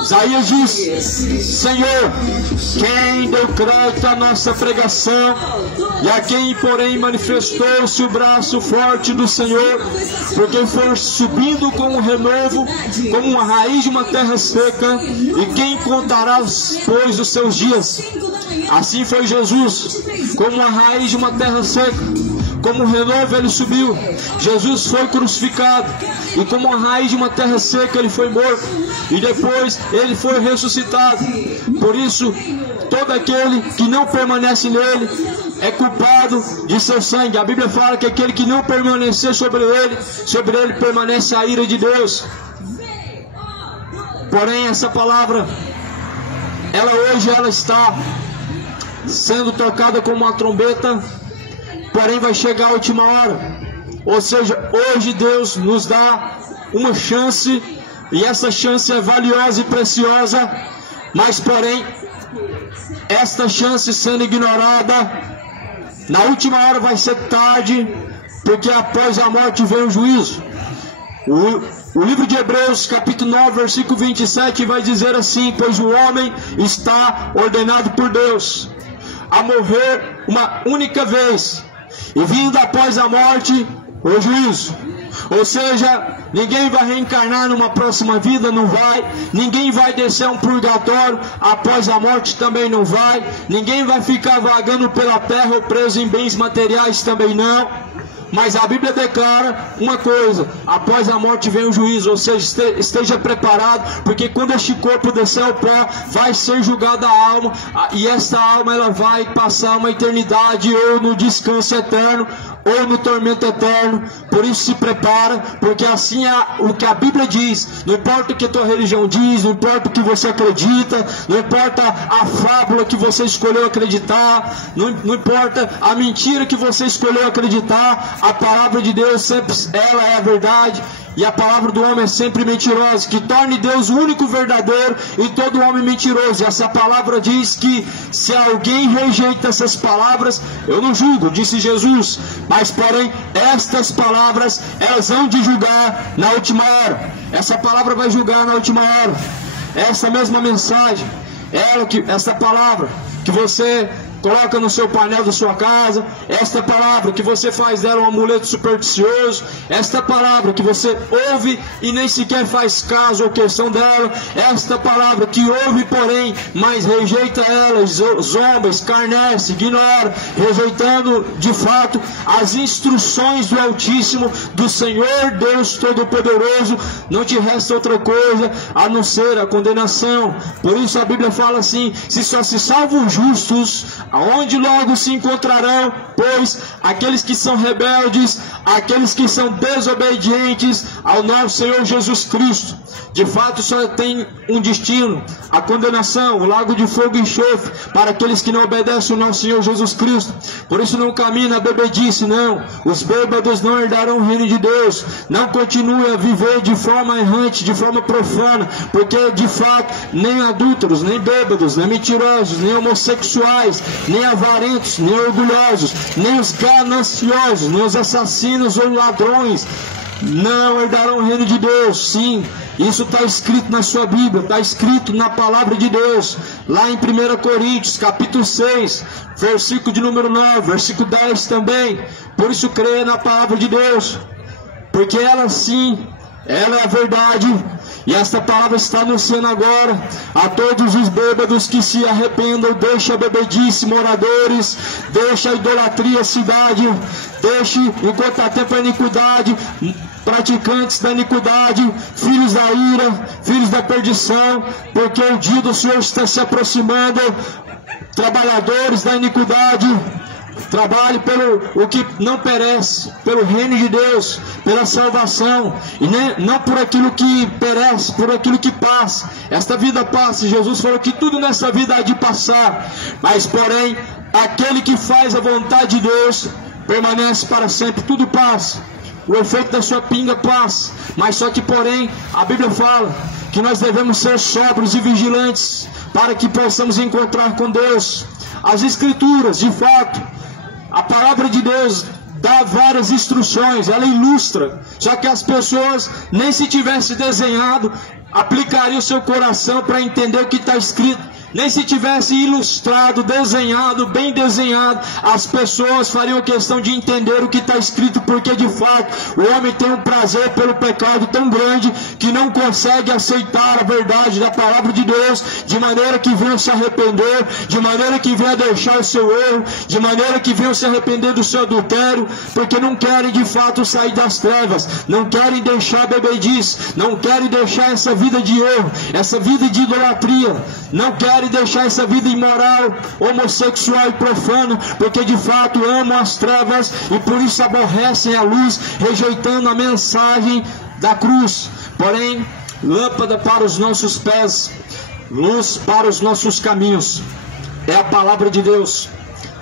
Isaías diz: Senhor, quem deu crédito à nossa pregação, e a quem porém manifestou-se o braço forte do Senhor, porque for subindo com um renovo, como uma raiz de uma terra seca, e quem contará pois os seus dias? Assim foi Jesus, como uma raiz de uma terra seca, como um renovo ele subiu. Jesus foi crucificado, e como uma raiz de uma terra seca ele foi morto, e depois ele foi ressuscitado. Por isso, todo aquele que não permanece nele é culpado de seu sangue. A Bíblia fala que aquele que não permanecer sobre ele permanece a ira de Deus. Porém, essa palavra, ela está sendo tocada como uma trombeta, porém vai chegar a última hora. Ou seja, hoje Deus nos dá uma chance, e essa chance é valiosa e preciosa, mas porém, esta chance sendo ignorada, na última hora vai ser tarde, porque após a morte vem o juízo. O livro de Hebreus, capítulo 9, versículo 27, vai dizer assim: pois o homem está ordenado por Deus a morrer uma única vez, e vindo após a morte o juízo. Ou seja, ninguém vai reencarnar numa próxima vida, não vai. Ninguém vai descer a um purgatório após a morte, também não vai. Ninguém vai ficar vagando pela terra ou preso em bens materiais, também não. Mas a Bíblia declara uma coisa: após a morte vem o juízo. Ou seja, esteja preparado, porque quando este corpo descer ao pó, vai ser julgada a alma, e esta alma ela vai passar uma eternidade ou no descanso eterno ou no tormento eterno. Por isso se prepara, porque assim é o que a Bíblia diz. Não importa o que a tua religião diz, não importa o que você acredita, não importa a fábula que você escolheu acreditar, não importa a mentira que você escolheu acreditar, a palavra de Deus sempre ela é a verdade, e a palavra do homem é sempre mentirosa, que torne Deus o único verdadeiro e todo homem mentiroso. E essa palavra diz que se alguém rejeita essas palavras, eu não julgo, disse Jesus, mas porém estas palavras elas hão de julgar na última hora. Essa palavra vai julgar na última hora. Essa mesma mensagem, essa palavra que você coloca no seu painel da sua casa, esta palavra que você faz dela um amuleto supersticioso, esta palavra que você ouve e nem sequer faz caso ou questão dela, esta palavra que ouve porém, mas rejeita ela, zomba, escarnece, ignora, rejeitando de fato as instruções do Altíssimo, do Senhor Deus Todo-Poderoso, não te resta outra coisa a não ser a condenação. Por isso a Bíblia fala assim: se só se salvam os justos, aonde logo se encontrarão, pois, aqueles que são rebeldes, aqueles que são desobedientes ao nosso Senhor Jesus Cristo? De fato só tem um destino: a condenação, o lago de fogo e enxofre, para aqueles que não obedecem ao nosso Senhor Jesus Cristo. Por isso não caminhe na bebedice, não. Os bêbados não herdarão o reino de Deus. Não continue a viver de forma errante, de forma profana, porque de fato nem adúlteros, nem bêbados, nem mentirosos, nem homossexuais, nem avarentos, nem orgulhosos, nem os gananciosos, nem os assassinos ou ladrões não herdarão o reino de Deus. Sim, isso está escrito na sua Bíblia, está escrito na palavra de Deus, lá em 1 Coríntios, capítulo 6, versículo de número 9, versículo 10 também. Por isso creia na palavra de Deus, porque ela sim, ela é a verdade. E esta palavra está anunciando agora a todos os bêbados que se arrependam. Deixa a bebedice, moradores, deixa a idolatria, cidade, deixe, enquanto há tempo, a iniquidade, praticantes da iniquidade, filhos da ira, filhos da perdição, porque o dia do Senhor está se aproximando. Trabalhadores da iniquidade, trabalhe pelo o que não perece, pelo reino de Deus, pela salvação, e não por aquilo que perece, por aquilo que passa. Esta vida passa, e Jesus falou que tudo nessa vida há de passar, mas porém aquele que faz a vontade de Deus permanece para sempre. Tudo passa, o efeito da sua pinga passa, mas só que porém a Bíblia fala que nós devemos ser sóbrios e vigilantes para que possamos encontrar com Deus. As Escrituras, de fato, a palavra de Deus dá várias instruções, ela ilustra, só que as pessoas, nem se tivesse desenhado, aplicariam o seu coração para entender o que está escrito. Nem se tivesse ilustrado, desenhado, bem desenhado, as pessoas fariam questão de entender o que está escrito, porque de fato o homem tem um prazer pelo pecado tão grande que não consegue aceitar a verdade da palavra de Deus, de maneira que venham se arrepender, de maneira que venham deixar o seu erro, de maneira que venham se arrepender do seu adultério, porque não querem de fato sair das trevas, não querem deixar a bebedice, não querem deixar essa vida de erro, essa vida de idolatria, não querem deixar essa vida imoral, homossexual e profana, porque de fato amam as trevas e por isso aborrecem a luz, rejeitando a mensagem da cruz. Porém, lâmpada para os nossos pés, luz para os nossos caminhos, é a palavra de Deus.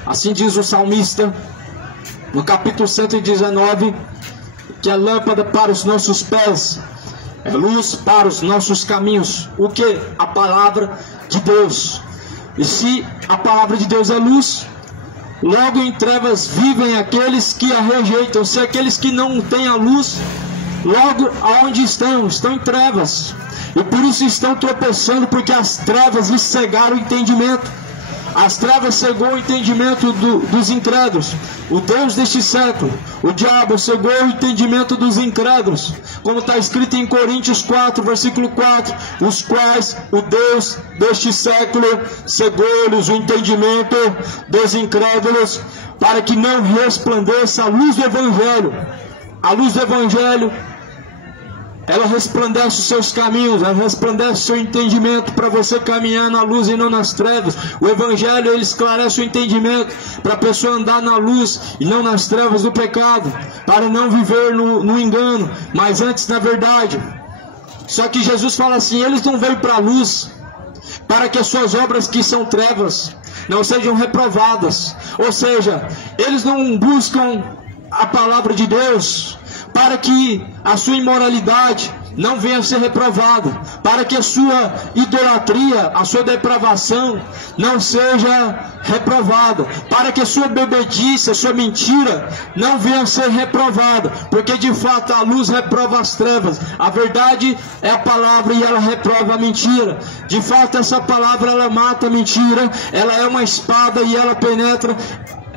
Assim diz o salmista no capítulo 119, que é lâmpada para os nossos pés, é luz para os nossos caminhos. O que? A palavra de Deus. E se a palavra de Deus é luz, logo em trevas vivem aqueles que a rejeitam. Se aqueles que não têm a luz, logo aonde estão em trevas, e por isso estão tropeçando, porque as trevas lhes cegaram o entendimento. As trevas cegou o entendimento dos incrédulos. O Deus deste século, o diabo, cegou o entendimento dos incrédulos, como está escrito em Coríntios 4, versículo 4, os quais o Deus deste século cegou-lhes o entendimento dos incrédulos, para que não resplandeça a luz do Evangelho. A luz do Evangelho, ela resplandece os seus caminhos, ela resplandece o seu entendimento para você caminhar na luz e não nas trevas. O Evangelho, ele esclarece o entendimento para a pessoa andar na luz e não nas trevas do pecado, para não viver no engano, mas antes na verdade. Só que Jesus fala assim, eles não veio para a luz para que as suas obras que são trevas não sejam reprovadas. Ou seja, eles não buscam a palavra de Deus para que a sua imoralidade não venha a ser reprovada, para que a sua idolatria, a sua depravação não seja reprovada, para que a sua bebedice, a sua mentira não venha a ser reprovada, porque de fato a luz reprova as trevas, a verdade é a palavra e ela reprova a mentira. De fato essa palavra ela mata a mentira, ela é uma espada e ela penetra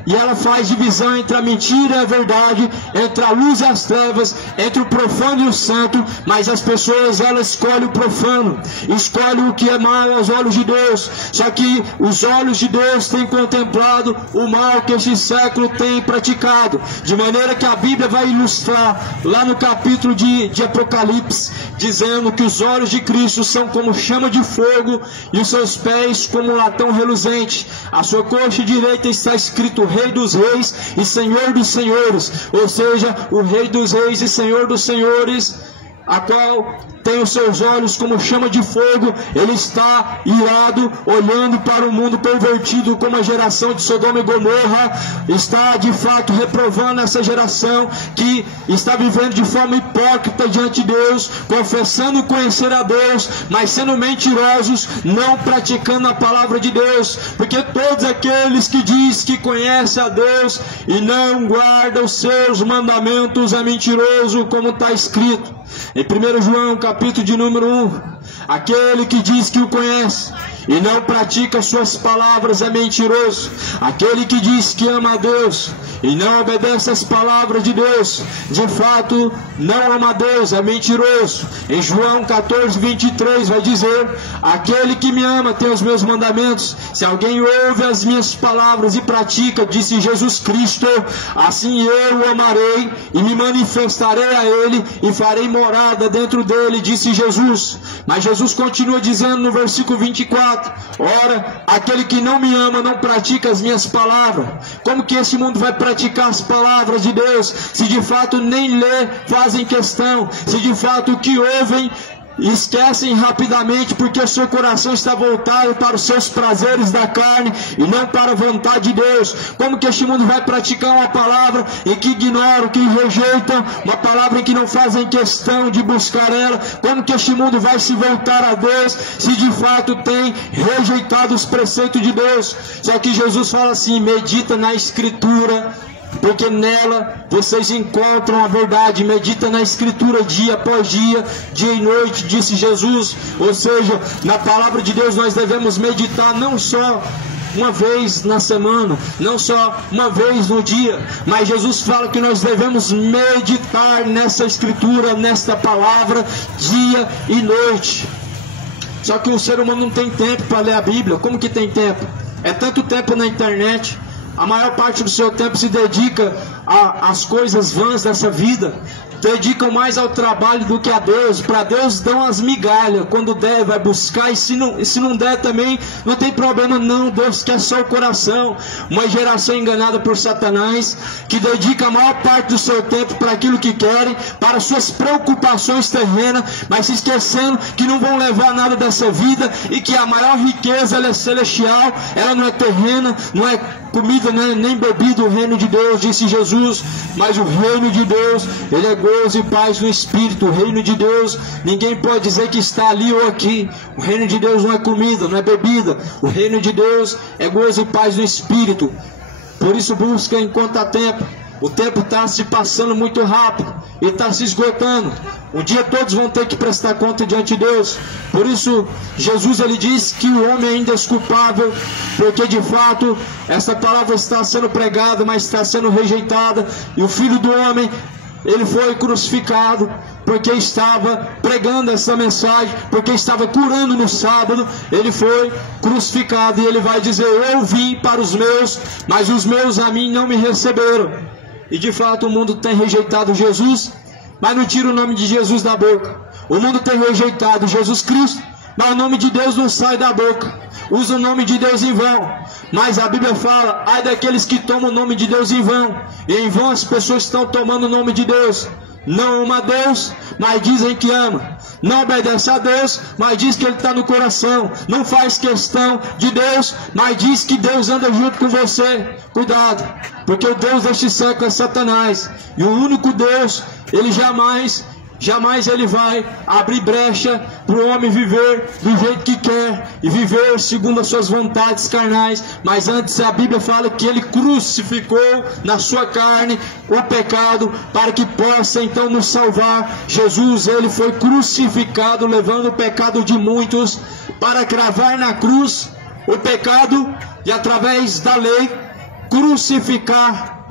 e ela faz divisão entre a mentira e a verdade, entre a luz e as trevas, entre o profano e o santo. Mas as pessoas, elas escolhem o profano, escolhem o que é mal aos olhos de Deus. Só que os olhos de Deus têm contemplado o mal que este século tem praticado, de maneira que a Bíblia vai ilustrar lá no capítulo de Apocalipse, dizendo que os olhos de Cristo são como chama de fogo e os seus pés como latão reluzente. A sua coxa direita está escrito Rei dos Reis e Senhor dos Senhores, ou seja, o Rei dos Reis e Senhor dos Senhores, a qual tem os seus olhos como chama de fogo. Ele está irado, olhando para o mundo pervertido, como a geração de Sodoma e Gomorra, está de fato reprovando essa geração que está vivendo de forma hipócrita diante de Deus, confessando conhecer a Deus, mas sendo mentirosos, não praticando a palavra de Deus, porque todos aqueles que diz que conhece a Deus e não guarda os seus mandamentos é mentiroso, como está escrito em 1 João capítulo de número 1, aquele que diz que o conhece e não pratica suas palavras é mentiroso. Aquele que diz que ama a Deus e não obedece às palavras de Deus, de fato não ama a Deus, é mentiroso. Em João 14, 23 vai dizer: aquele que me ama tem os meus mandamentos, se alguém ouve as minhas palavras e pratica, disse Jesus Cristo, assim eu o amarei e me manifestarei a ele e farei morada dentro dele, disse Jesus. Mas Jesus continua dizendo no versículo 24: ora, aquele que não me ama não pratica as minhas palavras. Como que esse mundo vai praticar as palavras de Deus, se de fato nem lê, fazem questão, se de fato o que ouvem esquecem rapidamente, porque o seu coração está voltado para os seus prazeres da carne e não para a vontade de Deus? Como que este mundo vai praticar uma palavra em que ignoram, que rejeitam, uma palavra em que não fazem questão de buscar ela? Como que este mundo vai se voltar a Deus se de fato tem rejeitado os preceitos de Deus? Só que Jesus fala assim: medita na Escritura, porque nela vocês encontram a verdade. Medita na Escritura dia após dia, dia e noite, disse Jesus. Ou seja, na palavra de Deus nós devemos meditar não só uma vez na semana, não só uma vez no dia, mas Jesus fala que nós devemos meditar nessa Escritura, nesta palavra, dia e noite. Só que o ser humano não tem tempo para ler a Bíblia. Como que tem tempo? É tanto tempo na internet. A maior parte do seu tempo se dedica às coisas vãs dessa vida. Dedicam mais ao trabalho do que a Deus. Para Deus dão as migalhas. Quando der vai buscar, e se não der também não tem problema não. Deus quer só o coração. Uma geração enganada por Satanás, que dedica a maior parte do seu tempo para aquilo que querem, para suas preocupações terrenas, mas se esquecendo que não vão levar nada dessa vida, e que a maior riqueza ela é celestial, ela não é terrena, não é comida, nem bebida. O reino de Deus, disse Jesus. Mas o reino de Deus, ele é gozo e paz no Espírito. O reino de Deus, ninguém pode dizer que está ali ou aqui. O reino de Deus não é comida, não é bebida. O reino de Deus é gozo e paz no Espírito. Por isso busca enquanto há tempo. O tempo está se passando muito rápido. e está se esgotando. Um dia todos vão ter que prestar conta diante de Deus. Por isso Jesus ele diz que o homem ainda é desculpável, porque de fato essa palavra está sendo pregada, mas está sendo rejeitada. E o Filho do Homem, ele foi crucificado porque estava pregando essa mensagem, porque estava curando no sábado. Ele foi crucificado e ele vai dizer: eu vim para os meus, mas os meus a mim não me receberam. E de fato o mundo tem rejeitado Jesus, mas não tira o nome de Jesus da boca. O mundo tem rejeitado Jesus Cristo, mas o nome de Deus não sai da boca. Usa o nome de Deus em vão. Mas a Bíblia fala: ai daqueles que tomam o nome de Deus em vão. E em vão as pessoas estão tomando o nome de Deus. Não ama a Deus, mas dizem que ama. Não obedece a Deus, mas diz que Ele está no coração. Não faz questão de Deus, mas diz que Deus anda junto com você. Cuidado, porque o Deus deste século é Satanás. E o único Deus, Ele jamais ele vai abrir brecha para o homem viver do jeito que quer e viver segundo as suas vontades carnais. Mas antes a Bíblia fala que Ele crucificou na sua carne o pecado para que possa então nos salvar. Jesus, Ele foi crucificado levando o pecado de muitos para cravar na cruz o pecado e através da lei crucificar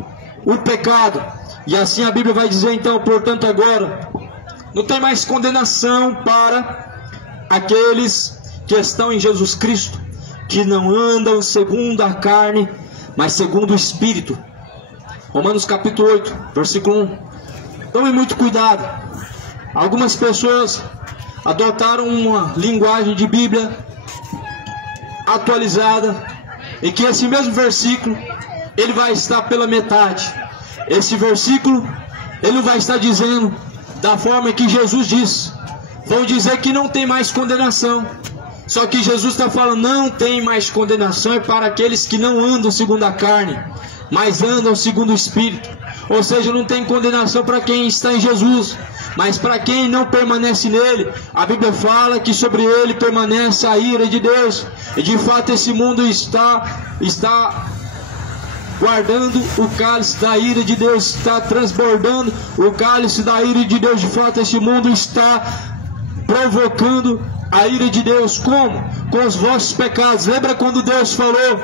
o pecado. E assim a Bíblia vai dizer então: portanto agora não tem mais condenação para aqueles que estão em Jesus Cristo, que não andam segundo a carne, mas segundo o Espírito. Romanos capítulo 8, versículo 1. Tome muito cuidado. Algumas pessoas adotaram uma linguagem de Bíblia atualizada, e que esse mesmo versículo ele vai estar pela metade. Esse versículo ele não vai estar dizendo da forma que Jesus disse. Vão dizer que não tem mais condenação. Só que Jesus está falando: não tem mais condenação é para aqueles que não andam segundo a carne, mas andam segundo o Espírito. Ou seja, não tem condenação para quem está em Jesus, mas para quem não permanece nele, a Bíblia fala que sobre ele permanece a ira de Deus. E de fato esse mundo está guardando o cálice da ira de Deus, está transbordando o cálice da ira de Deus. De fato esse mundo está provocando a ira de Deus. Como? Com os vossos pecados. Lembra quando Deus falou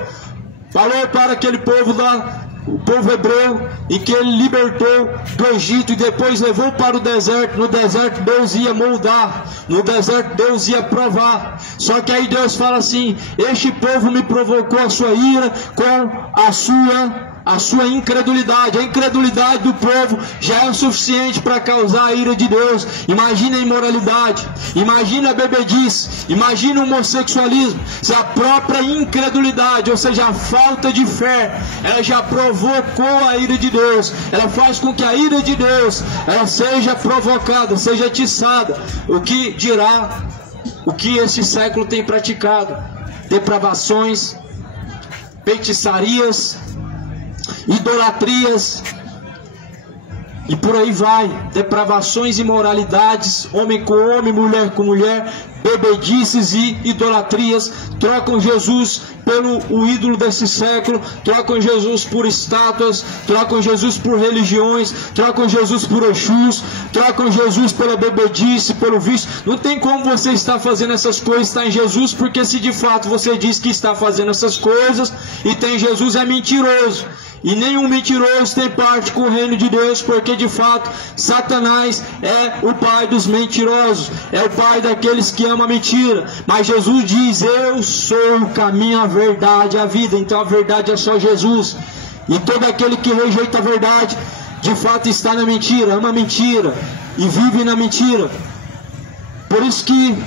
para aquele povo lá, o povo hebreu, e que ele libertou do Egito e depois levou para o deserto. No deserto Deus ia moldar, no deserto Deus ia provar. Só que aí Deus fala assim: este povo me provocou a sua ira com a sua incredulidade. A incredulidade do povo já é o suficiente para causar a ira de Deus. Imagina a imoralidade, imagina a bebedice, imagina o homossexualismo. Se a própria incredulidade, ou seja, a falta de fé, ela já provocou a ira de Deus, ela faz com que a ira de Deus ela seja provocada, seja atiçada. O que dirá o que esse século tem praticado? Depravações, feitiçarias, idolatrias e por aí vai. Depravações, imoralidades, homem com homem, mulher com mulher, bebedices e idolatrias. Trocam Jesus pelo o ídolo desse século, trocam Jesus por estátuas, trocam Jesus por religiões, trocam Jesus por Exus, trocam Jesus pela bebedice, pelo vício. Não tem como você estar fazendo essas coisas, estar em Jesus, porque se de fato você diz que está fazendo essas coisas e tem Jesus, é mentiroso. E nenhum mentiroso tem parte com o reino de Deus, porque de fato Satanás é o pai dos mentirosos, é o pai daqueles que amam a mentira. Mas Jesus diz: eu sou o caminho, a verdade e a vida. Então a verdade é só Jesus. E todo aquele que rejeita a verdade, de fato está na mentira, ama a mentira e vive na mentira. Por isso que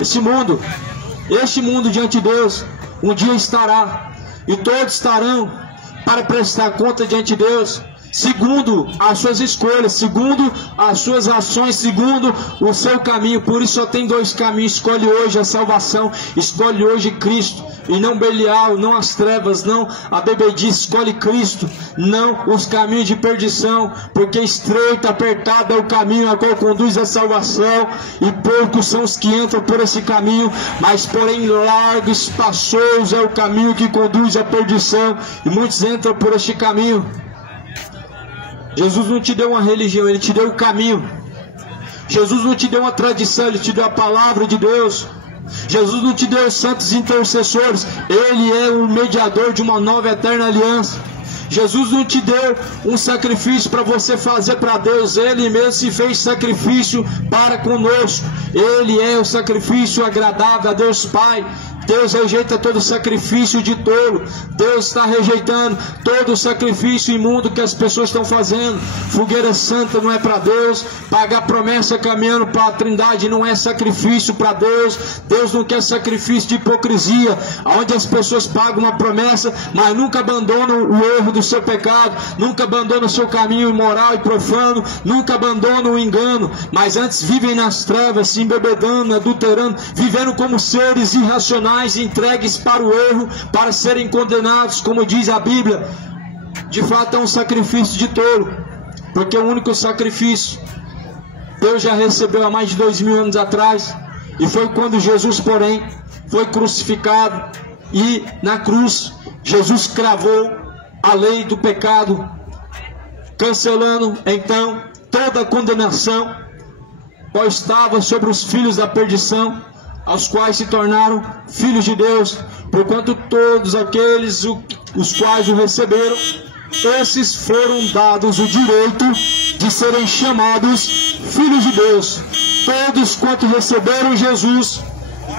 este mundo diante de Deus um dia estará, e todos estarão para prestar conta diante de Deus, segundo as suas escolhas, segundo as suas ações, segundo o seu caminho. Por isso só tem dois caminhos: escolhe hoje a salvação, escolhe hoje Cristo, e não Belial, não as trevas, não a bebedice. Escolhe Cristo, não os caminhos de perdição, porque estreito, apertado é o caminho a qual conduz a salvação, e poucos são os que entram por esse caminho. Mas porém largo e espaçoso é o caminho que conduz à perdição, e muitos entram por este caminho. Jesus não te deu uma religião, Ele te deu o caminho. Jesus não te deu uma tradição, Ele te deu a palavra de Deus. Jesus não te deu os santos intercessores, Ele é o mediador de uma nova e eterna aliança. Jesus não te deu um sacrifício para você fazer para Deus, Ele mesmo se fez sacrifício para conosco. Ele é o sacrifício agradável a Deus Pai. Deus rejeita todo sacrifício de tolo. Deus está rejeitando todo o sacrifício imundo que as pessoas estão fazendo. Fogueira santa não é para Deus. Pagar promessa caminhando para a Trindade não é sacrifício para Deus. Deus não quer sacrifício de hipocrisia, onde as pessoas pagam uma promessa, mas nunca abandonam o erro do seu pecado, nunca abandonam o seu caminho imoral e profano, nunca abandonam o engano, mas antes vivem nas trevas, se embebedando, adulterando, vivendo como seres irracionais, entregues para o erro, para serem condenados, como diz a Bíblia. De fato é um sacrifício de tolo, porque o único sacrifício Deus já recebeu há mais de 2000 anos atrás, e foi quando Jesus, porém, foi crucificado, e na cruz Jesus cravou a lei do pecado, cancelando então toda a condenação qual estava sobre os filhos da perdição, aos quais se tornaram filhos de Deus, porquanto todos aqueles os quais o receberam, esses foram dados o direito de serem chamados filhos de Deus. Todos quanto receberam Jesus,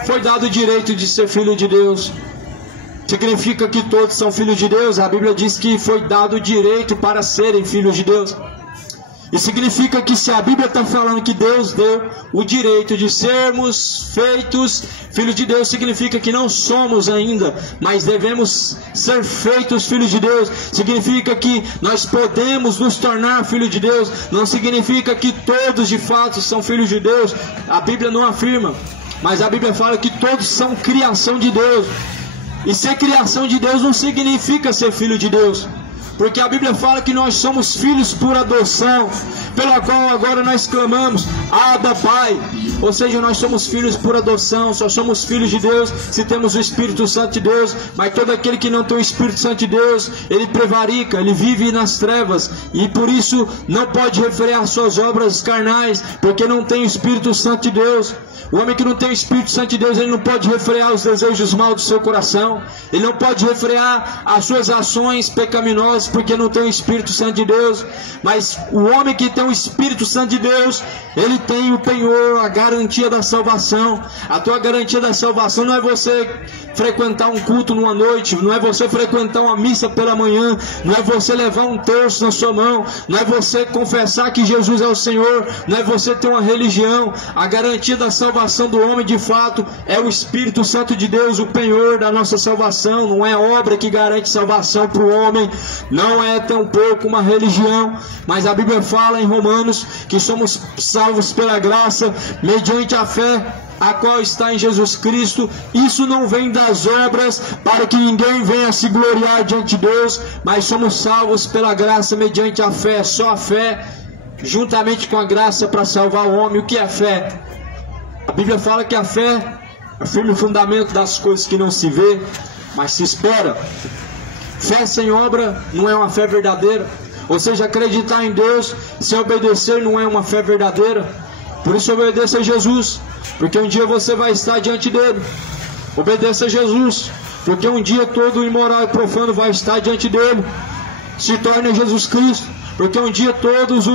foi dado o direito de ser filho de Deus. Significa que todos são filhos de Deus? A Bíblia diz que foi dado o direito para serem filhos de Deus. E significa que se a Bíblia está falando que Deus deu o direito de sermos feitos filhos de Deus, significa que não somos ainda, mas devemos ser feitos filhos de Deus. Significa que nós podemos nos tornar filhos de Deus. Não significa que todos de fato são filhos de Deus. A Bíblia não afirma, mas a Bíblia fala que todos são criação de Deus. E ser criação de Deus não significa ser filho de Deus, porque a Bíblia fala que nós somos filhos por adoção, pela qual agora nós clamamos, Abba, Pai. Ou seja, nós somos filhos por adoção, só somos filhos de Deus se temos o Espírito Santo de Deus. Mas todo aquele que não tem o Espírito Santo de Deus, ele prevarica, ele vive nas trevas, e por isso não pode refrear suas obras carnais, porque não tem o Espírito Santo de Deus. O homem que não tem o Espírito Santo de Deus, ele não pode refrear os desejos maus do seu coração, ele não pode refrear as suas ações pecaminosas, porque não tem o Espírito Santo de Deus. Mas o homem que tem o Espírito Santo de Deus, ele tem o penhor, a garantia da salvação. A tua garantia da salvação não é você frequentar um culto numa noite, não é você frequentar uma missa pela manhã, não é você levar um terço na sua mão, não é você confessar que Jesus é o Senhor, não é você ter uma religião. A garantia da salvação do homem de fato é o Espírito Santo de Deus, o penhor da nossa salvação. Não é obra que garante salvação para o homem, não é tampouco uma religião, mas a Bíblia fala em Romanos que somos salvos pela graça, mediante a fé, a qual está em Jesus Cristo. Isso não vem das obras, para que ninguém venha se gloriar diante de Deus, mas somos salvos pela graça, mediante a fé. Só a fé, juntamente com a graça, para salvar o homem. O que é fé? A Bíblia fala que a fé é o firme fundamento das coisas que não se vê, mas se espera. Fé sem obra não é uma fé verdadeira. Ou seja, acreditar em Deus sem obedecer não é uma fé verdadeira. Por isso obedeça a Jesus, porque um dia você vai estar diante dele. Obedeça a Jesus, porque um dia todo imoral e profano vai estar diante dele. Se torne a Jesus Cristo, porque um dia todos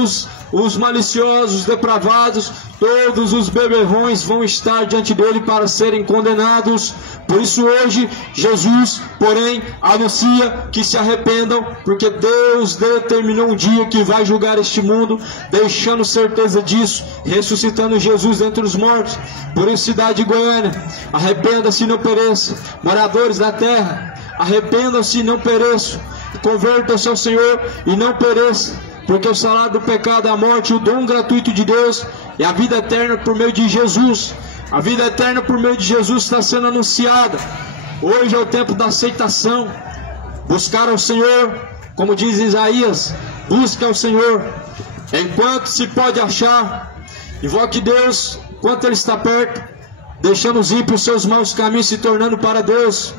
os maliciosos, depravados, todos os beberrões vão estar diante dele para serem condenados. Por isso hoje Jesus, porém, anuncia que se arrependam, porque Deus determinou um dia que vai julgar este mundo, deixando certeza disso, ressuscitando Jesus dentre os mortos. Por isso, cidade de Goiânia, arrependa-se e não pereça. Moradores da terra, arrependam-se e não pereçam. Convertam-se ao Senhor e não pereçam, porque o salário do pecado é a morte, o dom gratuito de Deus é a vida eterna por meio de Jesus. A vida eterna por meio de Jesus está sendo anunciada. Hoje é o tempo da aceitação. Buscar ao Senhor, como diz Isaías, busque ao Senhor enquanto se pode achar. Invoque Deus enquanto Ele está perto, deixando os ímpios seus maus caminhos, se tornando para Deus.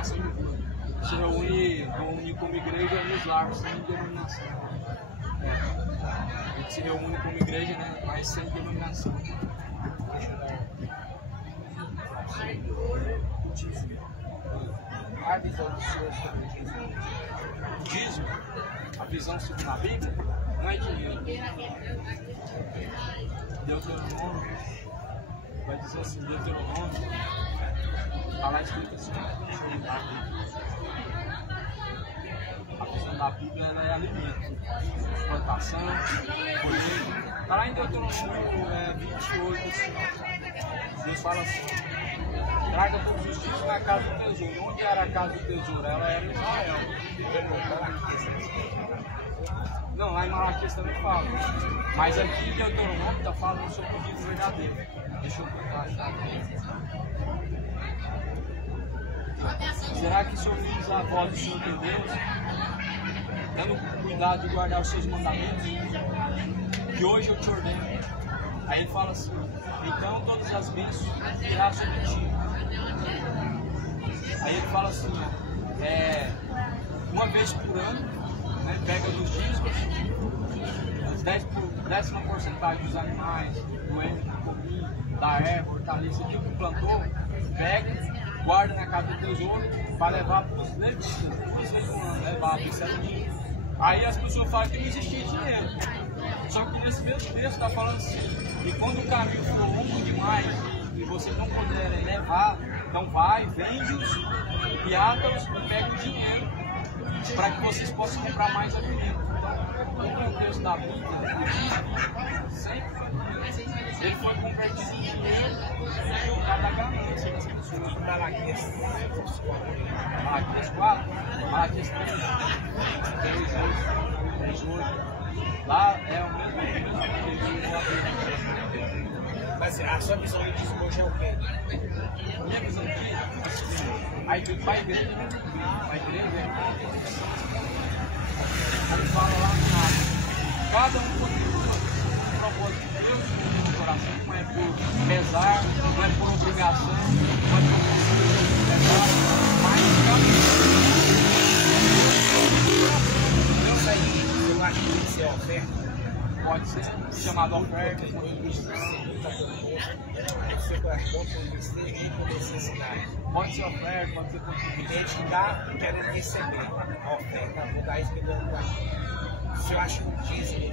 congregação se reúne como igreja nos lares, sem denominação. A gente se reúne como igreja, né? Mas sem denominação. A visão do Senhor sobre o dízimo. Dízimo, a visão segundo a Bíblia, não é dinheiro. Deuteronômio, vai dizer assim, Deuteronômio, está lá escrito assim, a visão da Bíblia ela é alimento, plantação, colheita. Está lá em Deuteronômio 28, assim, Deus fala assim, traga todos os dias na casa do tesouro. Onde era a casa do tesouro? Ela era em Israel. Não, lá em Malaquias também fala. Mas aqui em Deuteronômio está falando sobre o dízimo verdadeiro. Deixa eu achar aqui. Será que se ouvis a voz do Senhor teu Deus, tendo cuidado de guardar os seus mandamentos, que hoje eu te ordeno? Aí ele fala assim, então todas as bênçãos virá sobre ti. Aí ele fala assim, uma vez por ano, né, pega dos dízimos, as 10% porcentagem dos animais, do erro, do copim, da erva, hortaliça, aquilo que plantou, pega, guarda na casa do tesouro para levar para os levitas, uma vez por ano, levar, isso é dinheiro. Aí as pessoas falam que não existia dinheiro. Só que nesse mesmo texto está falando assim, e quando o caminho for longo demais e vocês não puderem levar, então vai, vende-os e ata-os e pega o dinheiro para que vocês possam comprar mais alimento. Então, no contexto da Bíblia, sempre ele foi convertido em dinheiro por causa da ganância das pessoas. Malaquias 4, Malaquias 3, 8. Lá é o mesmo Mas a sua visão de dízimo hoje é o quê? Minha visão aqui, a igreja, como fala lá no nada, cada um contribui um propósito de Deus no coração, não é por pesar, não é por obrigação, não é por pesar, mas cada um. Eu acho que tem que ser oferta. Pode ser chamado oferta. Pode ser oferta, pode ser contribuição. Tem gente que dá querendo receber a oferta, vou dar isso me dando pra mim. Se eu acho que o dízimo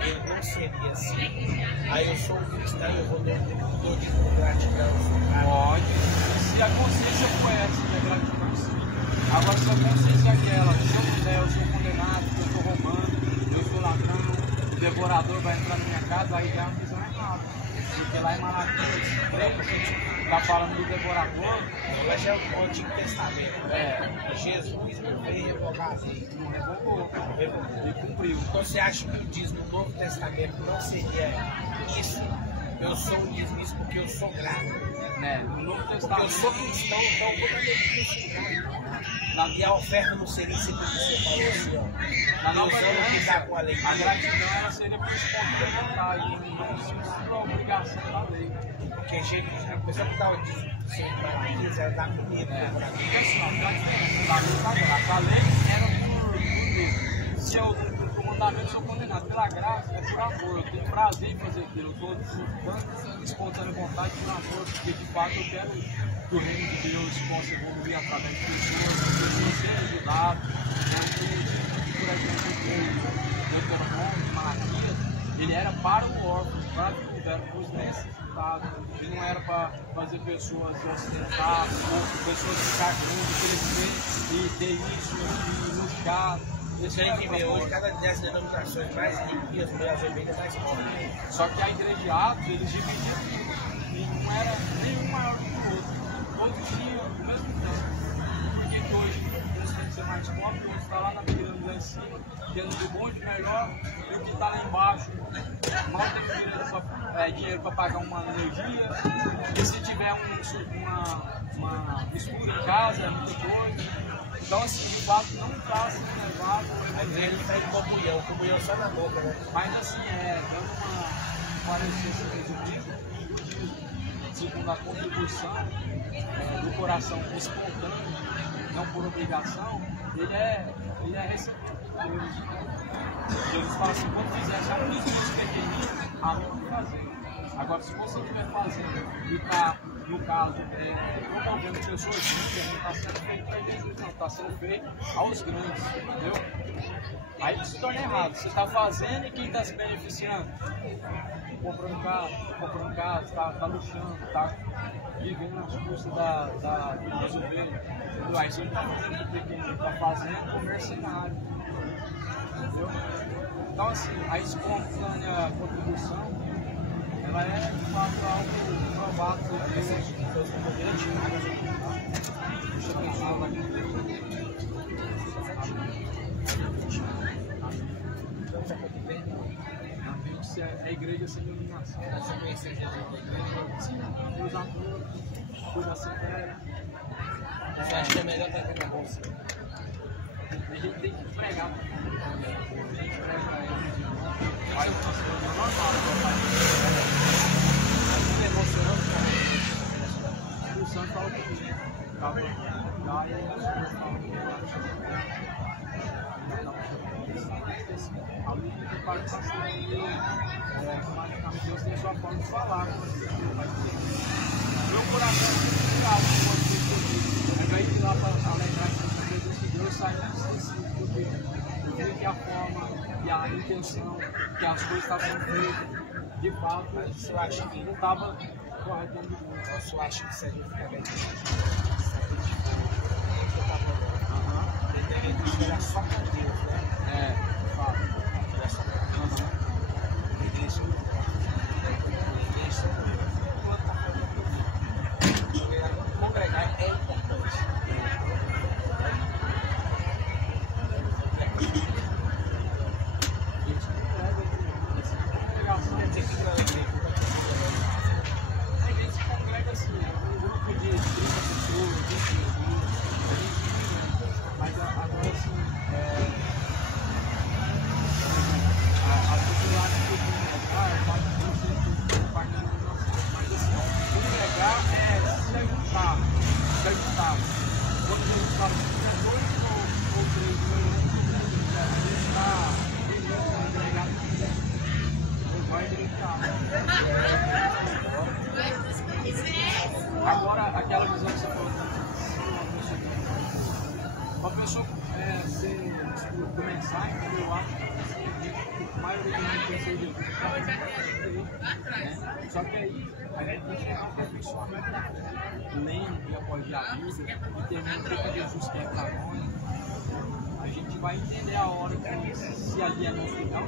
ele não seria assim, aí eu sou um cristão e eu vou dar dízimo gratidão. Pode. Se a consciência for essa, é gratidão sim. Agora, se a consciência é aquela, se eu puder, eu sou condenado, eu sou roubando, eu sou ladrão, o devorador vai entrar na minha casa, aí já a visão é nada. Porque lá em Malaquias 3, está falando do devorador. Lá já é o Antigo Testamento. Jesus não veio revogar a lei. Não revogou, ele cumpriu. Então você acha que o dízimo do Novo Testamento não seria isso? Eu sou o dízimo isso porque eu sou grato. No Novo Porque Testamento. eu sou cristão, então eu vou dar e a oferta não seria isso que você falou assim, ó. Na nova aliança, com a lei. a gratidão ela seria por espontânea vontade, não por obrigação da lei. Porque a pessoa que dá o dízimo, ela dá comida. A lei era por Deus. Se eu o mandamento sou condenado pela graça, é por amor. Eu tenho prazer em fazer aquilo. Eu estou desfrutando espontânea vontade por amor, porque de fato eu quero que o reino de Deus possa evoluir através de pessoas ser ajudado. Por exemplo, o Deuteronômio, Malaquias, ele era para o órfão, para os necessitados. Ele não era para fazer pessoas se ostentar, ou pessoas ficar juntas, crescer e ter isso e luxar. Você tem que ver hoje, cada 10 denominações mais ricas, as ovelhas mais pobres. Só que a igreja de Atos, eles dividiam e não era nenhum maior do que o outro. Todos tinham o mesmo tempo. Por que hoje eles têm que ser mais pobres? Porque está lá na pirâmide lá em cima, tendo de bom e de melhor, e o que está lá embaixo mal tem dinheiro para pagar uma energia. E se tiver uma mistura em casa, é muita coisa. Então, assim, de fato, não está sendo levado. Ele está em comunhão só na boca, né? Mas, assim, dando uma parecência resumida, segundo a contribuição do coração espontâneo, não por obrigação, ele é recebido por Deus. Jesus fala assim, quando fizer já um dos meus pequeninos, a mim vou fazer. Agora, se você estiver fazendo e está, no caso, promovendo pessoas que não está sendo feito para a igreja, não, está sendo feito aos grandes, entendeu? Aí se torna errado. Você está fazendo e quem está se beneficiando? Comprando casa, está luxando, está vivendo as custas das ovelhas. Aí você não está fazendo o que ele está fazendo, mercenário. Entendeu? Então, assim, a espontânea contribuição, ela é de fato algo provado por Deus. Deixa eu pensar lá a igreja sem dominação. Deus amor, cuida severa. Você acha que é melhor estar aqui na bolsa? A gente tem que pregar. A gente prega ele. Aí o nosso é normal. Está emocionando, cara. O Santo fala comigo. Acaba de dar e as coisas falam a luta de participação. Automaticamente Deus tem a sua forma de falar. Meu coração é muito calmo quando eu ao invés de ir lá para alegrar a presença de Deus, sai muito porque eu vi que a forma e a intenção que as coisas estavam sendo feitas, de fato, eu acho que não estava correto. Eu acho que isso é diferente. Ele era só com Deus, né? De fato. Ele era só com Deus. Congregar é importante. A gente se congrega assim, um grupo de 30 pessoas, 20 pessoas, a gente mas agora assim, a popular que eu vou mas assim, congregar é se ajuntar. Quando a gente fala de 2 ou 3 a gente está vivendo congregado, vai acreditar. Agora, aquela visão que você falou, uma pessoa começar a entender, eu acho que a maioria do mundo pensa em Jesus. Só que aí a gente tem que chegar ao aperfeiçoamento, lendo e após a Bíblia, entendendo o que Jesus quer para nós. A gente vai entender a hora que se ali é no final.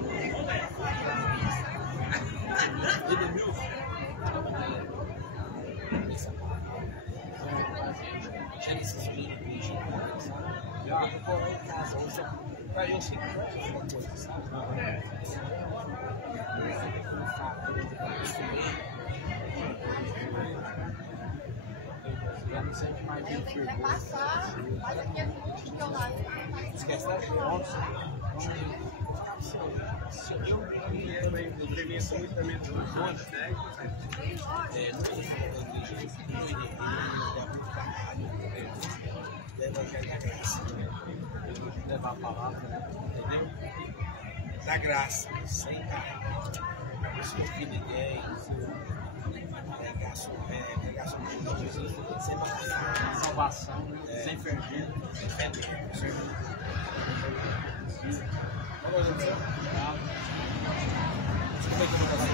Gênesis 20, já eu vou lá em casa, para eu sempre uma coisa, sabe? Já não sente mais gente. Vai passar, mas aqui é muito que eu lá. Esquece da gente. Se eu também conheço muito também dos contos, né? Não estou falando da igreja, evangelho da graça. Levar a palavra, Entendeu? Da graça, sem carregar. Não escolhi ninguém, pregar sobre Jesus, sem batalhar. salvação, sem fermento. Sem fermento. Vamos lá, desculpa que eu vou fazer.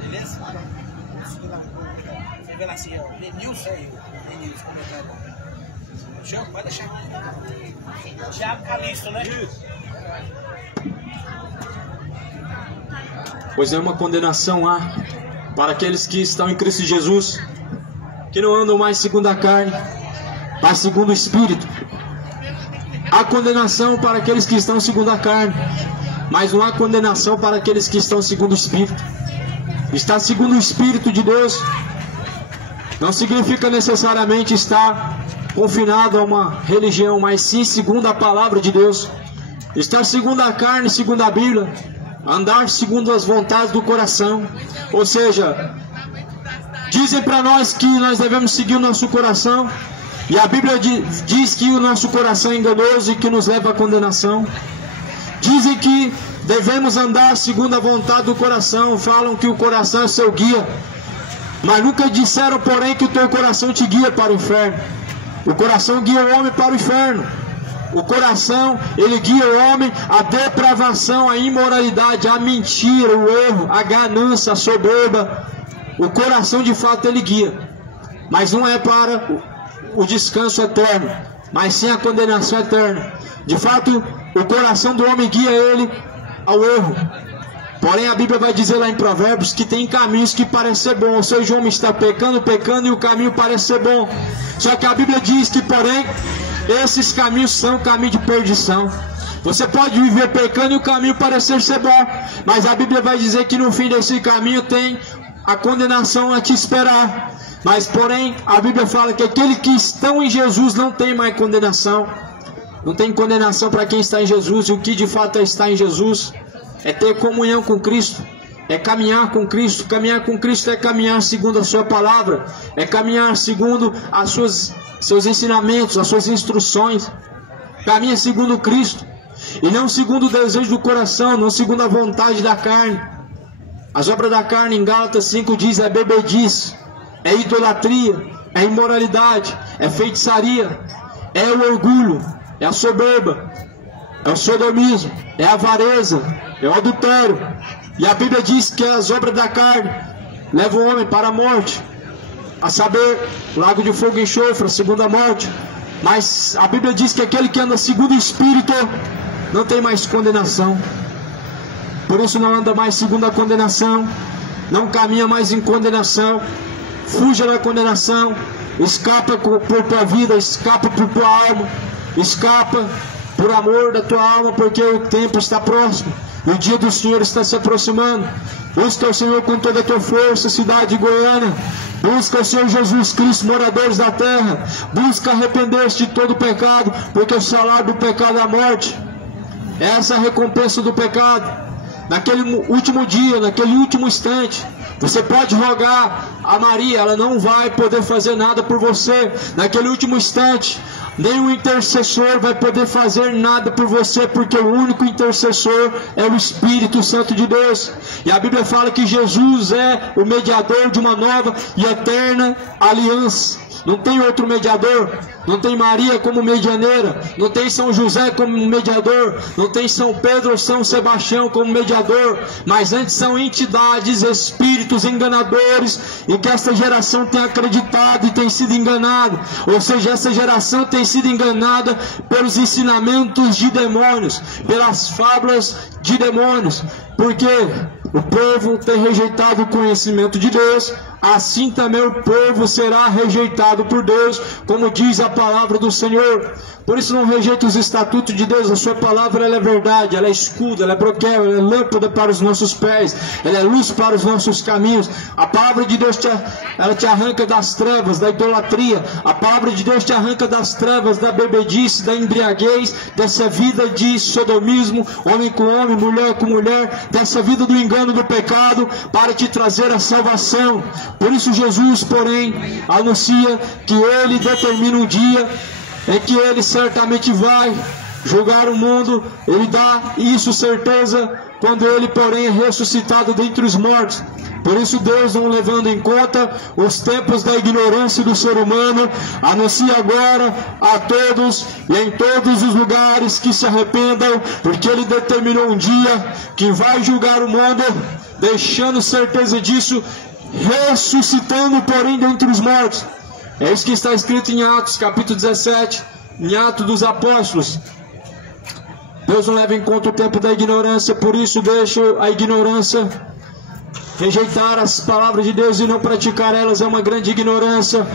Beleza? Você vê lá assim, ó. Denilson aí. Denilson, como é que é? Tiago, vai deixar aqui. Tiago Calixto, né? Pois nenhuma condenação há para aqueles que estão em Cristo Jesus, que não andam mais segundo a carne, mas segundo o Espírito. Há condenação para aqueles que estão segundo a carne, mas não há condenação para aqueles que estão segundo o Espírito. Estar segundo o Espírito de Deus não significa necessariamente estar confinado a uma religião, mas sim segundo a palavra de Deus. Estar segundo a carne, segundo a Bíblia, andar segundo as vontades do coração. Ou seja, dizem para nós que nós devemos seguir o nosso coração, e a Bíblia diz que o nosso coração é enganoso e que nos leva à condenação. Dizem que devemos andar segundo a vontade do coração, falam que o coração é seu guia, mas nunca disseram, porém, que o teu coração te guia para o inferno. O coração guia o homem para o inferno. O coração, ele guia o homem à depravação, à imoralidade, à mentira, o erro, a ganância, a soberba. O coração, de fato, ele guia, mas não é para o descanso eterno, mas sim a condenação eterna. De fato, o coração do homem guia ele ao erro. Porém, a Bíblia vai dizer lá em Provérbios que tem caminhos que parecem ser bons. Ou seja, o homem está pecando e o caminho parece ser bom. Só que a Bíblia diz que, porém, esses caminhos são caminho de perdição. Você pode viver pecando e o caminho parecer ser bom, mas a Bíblia vai dizer que no fim desse caminho tem a condenação a te esperar. Mas, porém, a Bíblia fala que aqueles que estão em Jesus não tem mais condenação. Não tem condenação para quem está em Jesus. E o que de fato é estar em Jesus é ter comunhão com Cristo, é caminhar com Cristo. Caminhar com Cristo é caminhar segundo a sua palavra, é caminhar segundo seus ensinamentos, as suas instruções. Caminha segundo Cristo e não segundo o desejo do coração, não segundo a vontade da carne. As obras da carne em Gálatas 5 diz: é bebedice, é idolatria, é imoralidade, é feitiçaria, é o orgulho, é a soberba, é o sodomismo, é a avareza, é o adultério. E a Bíblia diz que as obras da carne levam o homem para a morte, a saber, lago de fogo e enxofre, a segunda morte. Mas a Bíblia diz que aquele que anda segundo o Espírito não tem mais condenação. Por isso não anda mais segundo a condenação, não caminha mais em condenação. Fuja da condenação, escapa por tua vida, escapa por tua alma, escapa por amor da tua alma, porque o tempo está próximo, o dia do Senhor está se aproximando. Busca o Senhor com toda a tua força, cidade de Goiânia. Busca o Senhor Jesus Cristo, moradores da terra. Busca arrepender-se de todo o pecado, porque o salário do pecado é a morte. Essa é a recompensa do pecado. Naquele último dia, naquele último instante, você pode rogar a Maria, ela não vai poder fazer nada por você. Naquele último instante, nenhum intercessor vai poder fazer nada por você, porque o único intercessor é o Espírito Santo de Deus. E a Bíblia fala que Jesus é o mediador de uma nova e eterna aliança. Não tem outro mediador, não tem Maria como medianeira, não tem São José como mediador, não tem São Pedro ou São Sebastião como mediador, mas antes são entidades, espíritos enganadores, e que esta geração tem acreditado e tem sido enganada. Ou seja, essa geração tem sido enganada pelos ensinamentos de demônios, pelas fábulas de demônios, porque o povo tem rejeitado o conhecimento de Deus. Assim também o povo será rejeitado por Deus, como diz a palavra do Senhor. Por isso não rejeita os estatutos de Deus. A sua palavra, ela é verdade, ela é escudo, ela é broquel, ela é lâmpada para os nossos pés, ela é luz para os nossos caminhos. A palavra de Deus ela te arranca das trevas, da idolatria. A palavra de Deus te arranca das trevas, da bebedice, da embriaguez, dessa vida de sodomismo, homem com homem, mulher com mulher, dessa vida do engano, do pecado, para te trazer a salvação. Por isso Jesus, porém, anuncia que Ele determina um dia em que Ele certamente vai julgar o mundo. Ele dá isso certeza quando Ele, porém, é ressuscitado dentre os mortos. Por isso Deus, não levando em conta os tempos da ignorância do ser humano, anuncia agora a todos e em todos os lugares que se arrependam, porque Ele determinou um dia que vai julgar o mundo, deixando certeza disso, ressuscitando, porém, dentre os mortos. É isso que está escrito em Atos, capítulo 17, em Atos dos Apóstolos. Deus não leva em conta o tempo da ignorância, por isso deixa a ignorância. Rejeitar as palavras de Deus e não praticar elas é uma grande ignorância.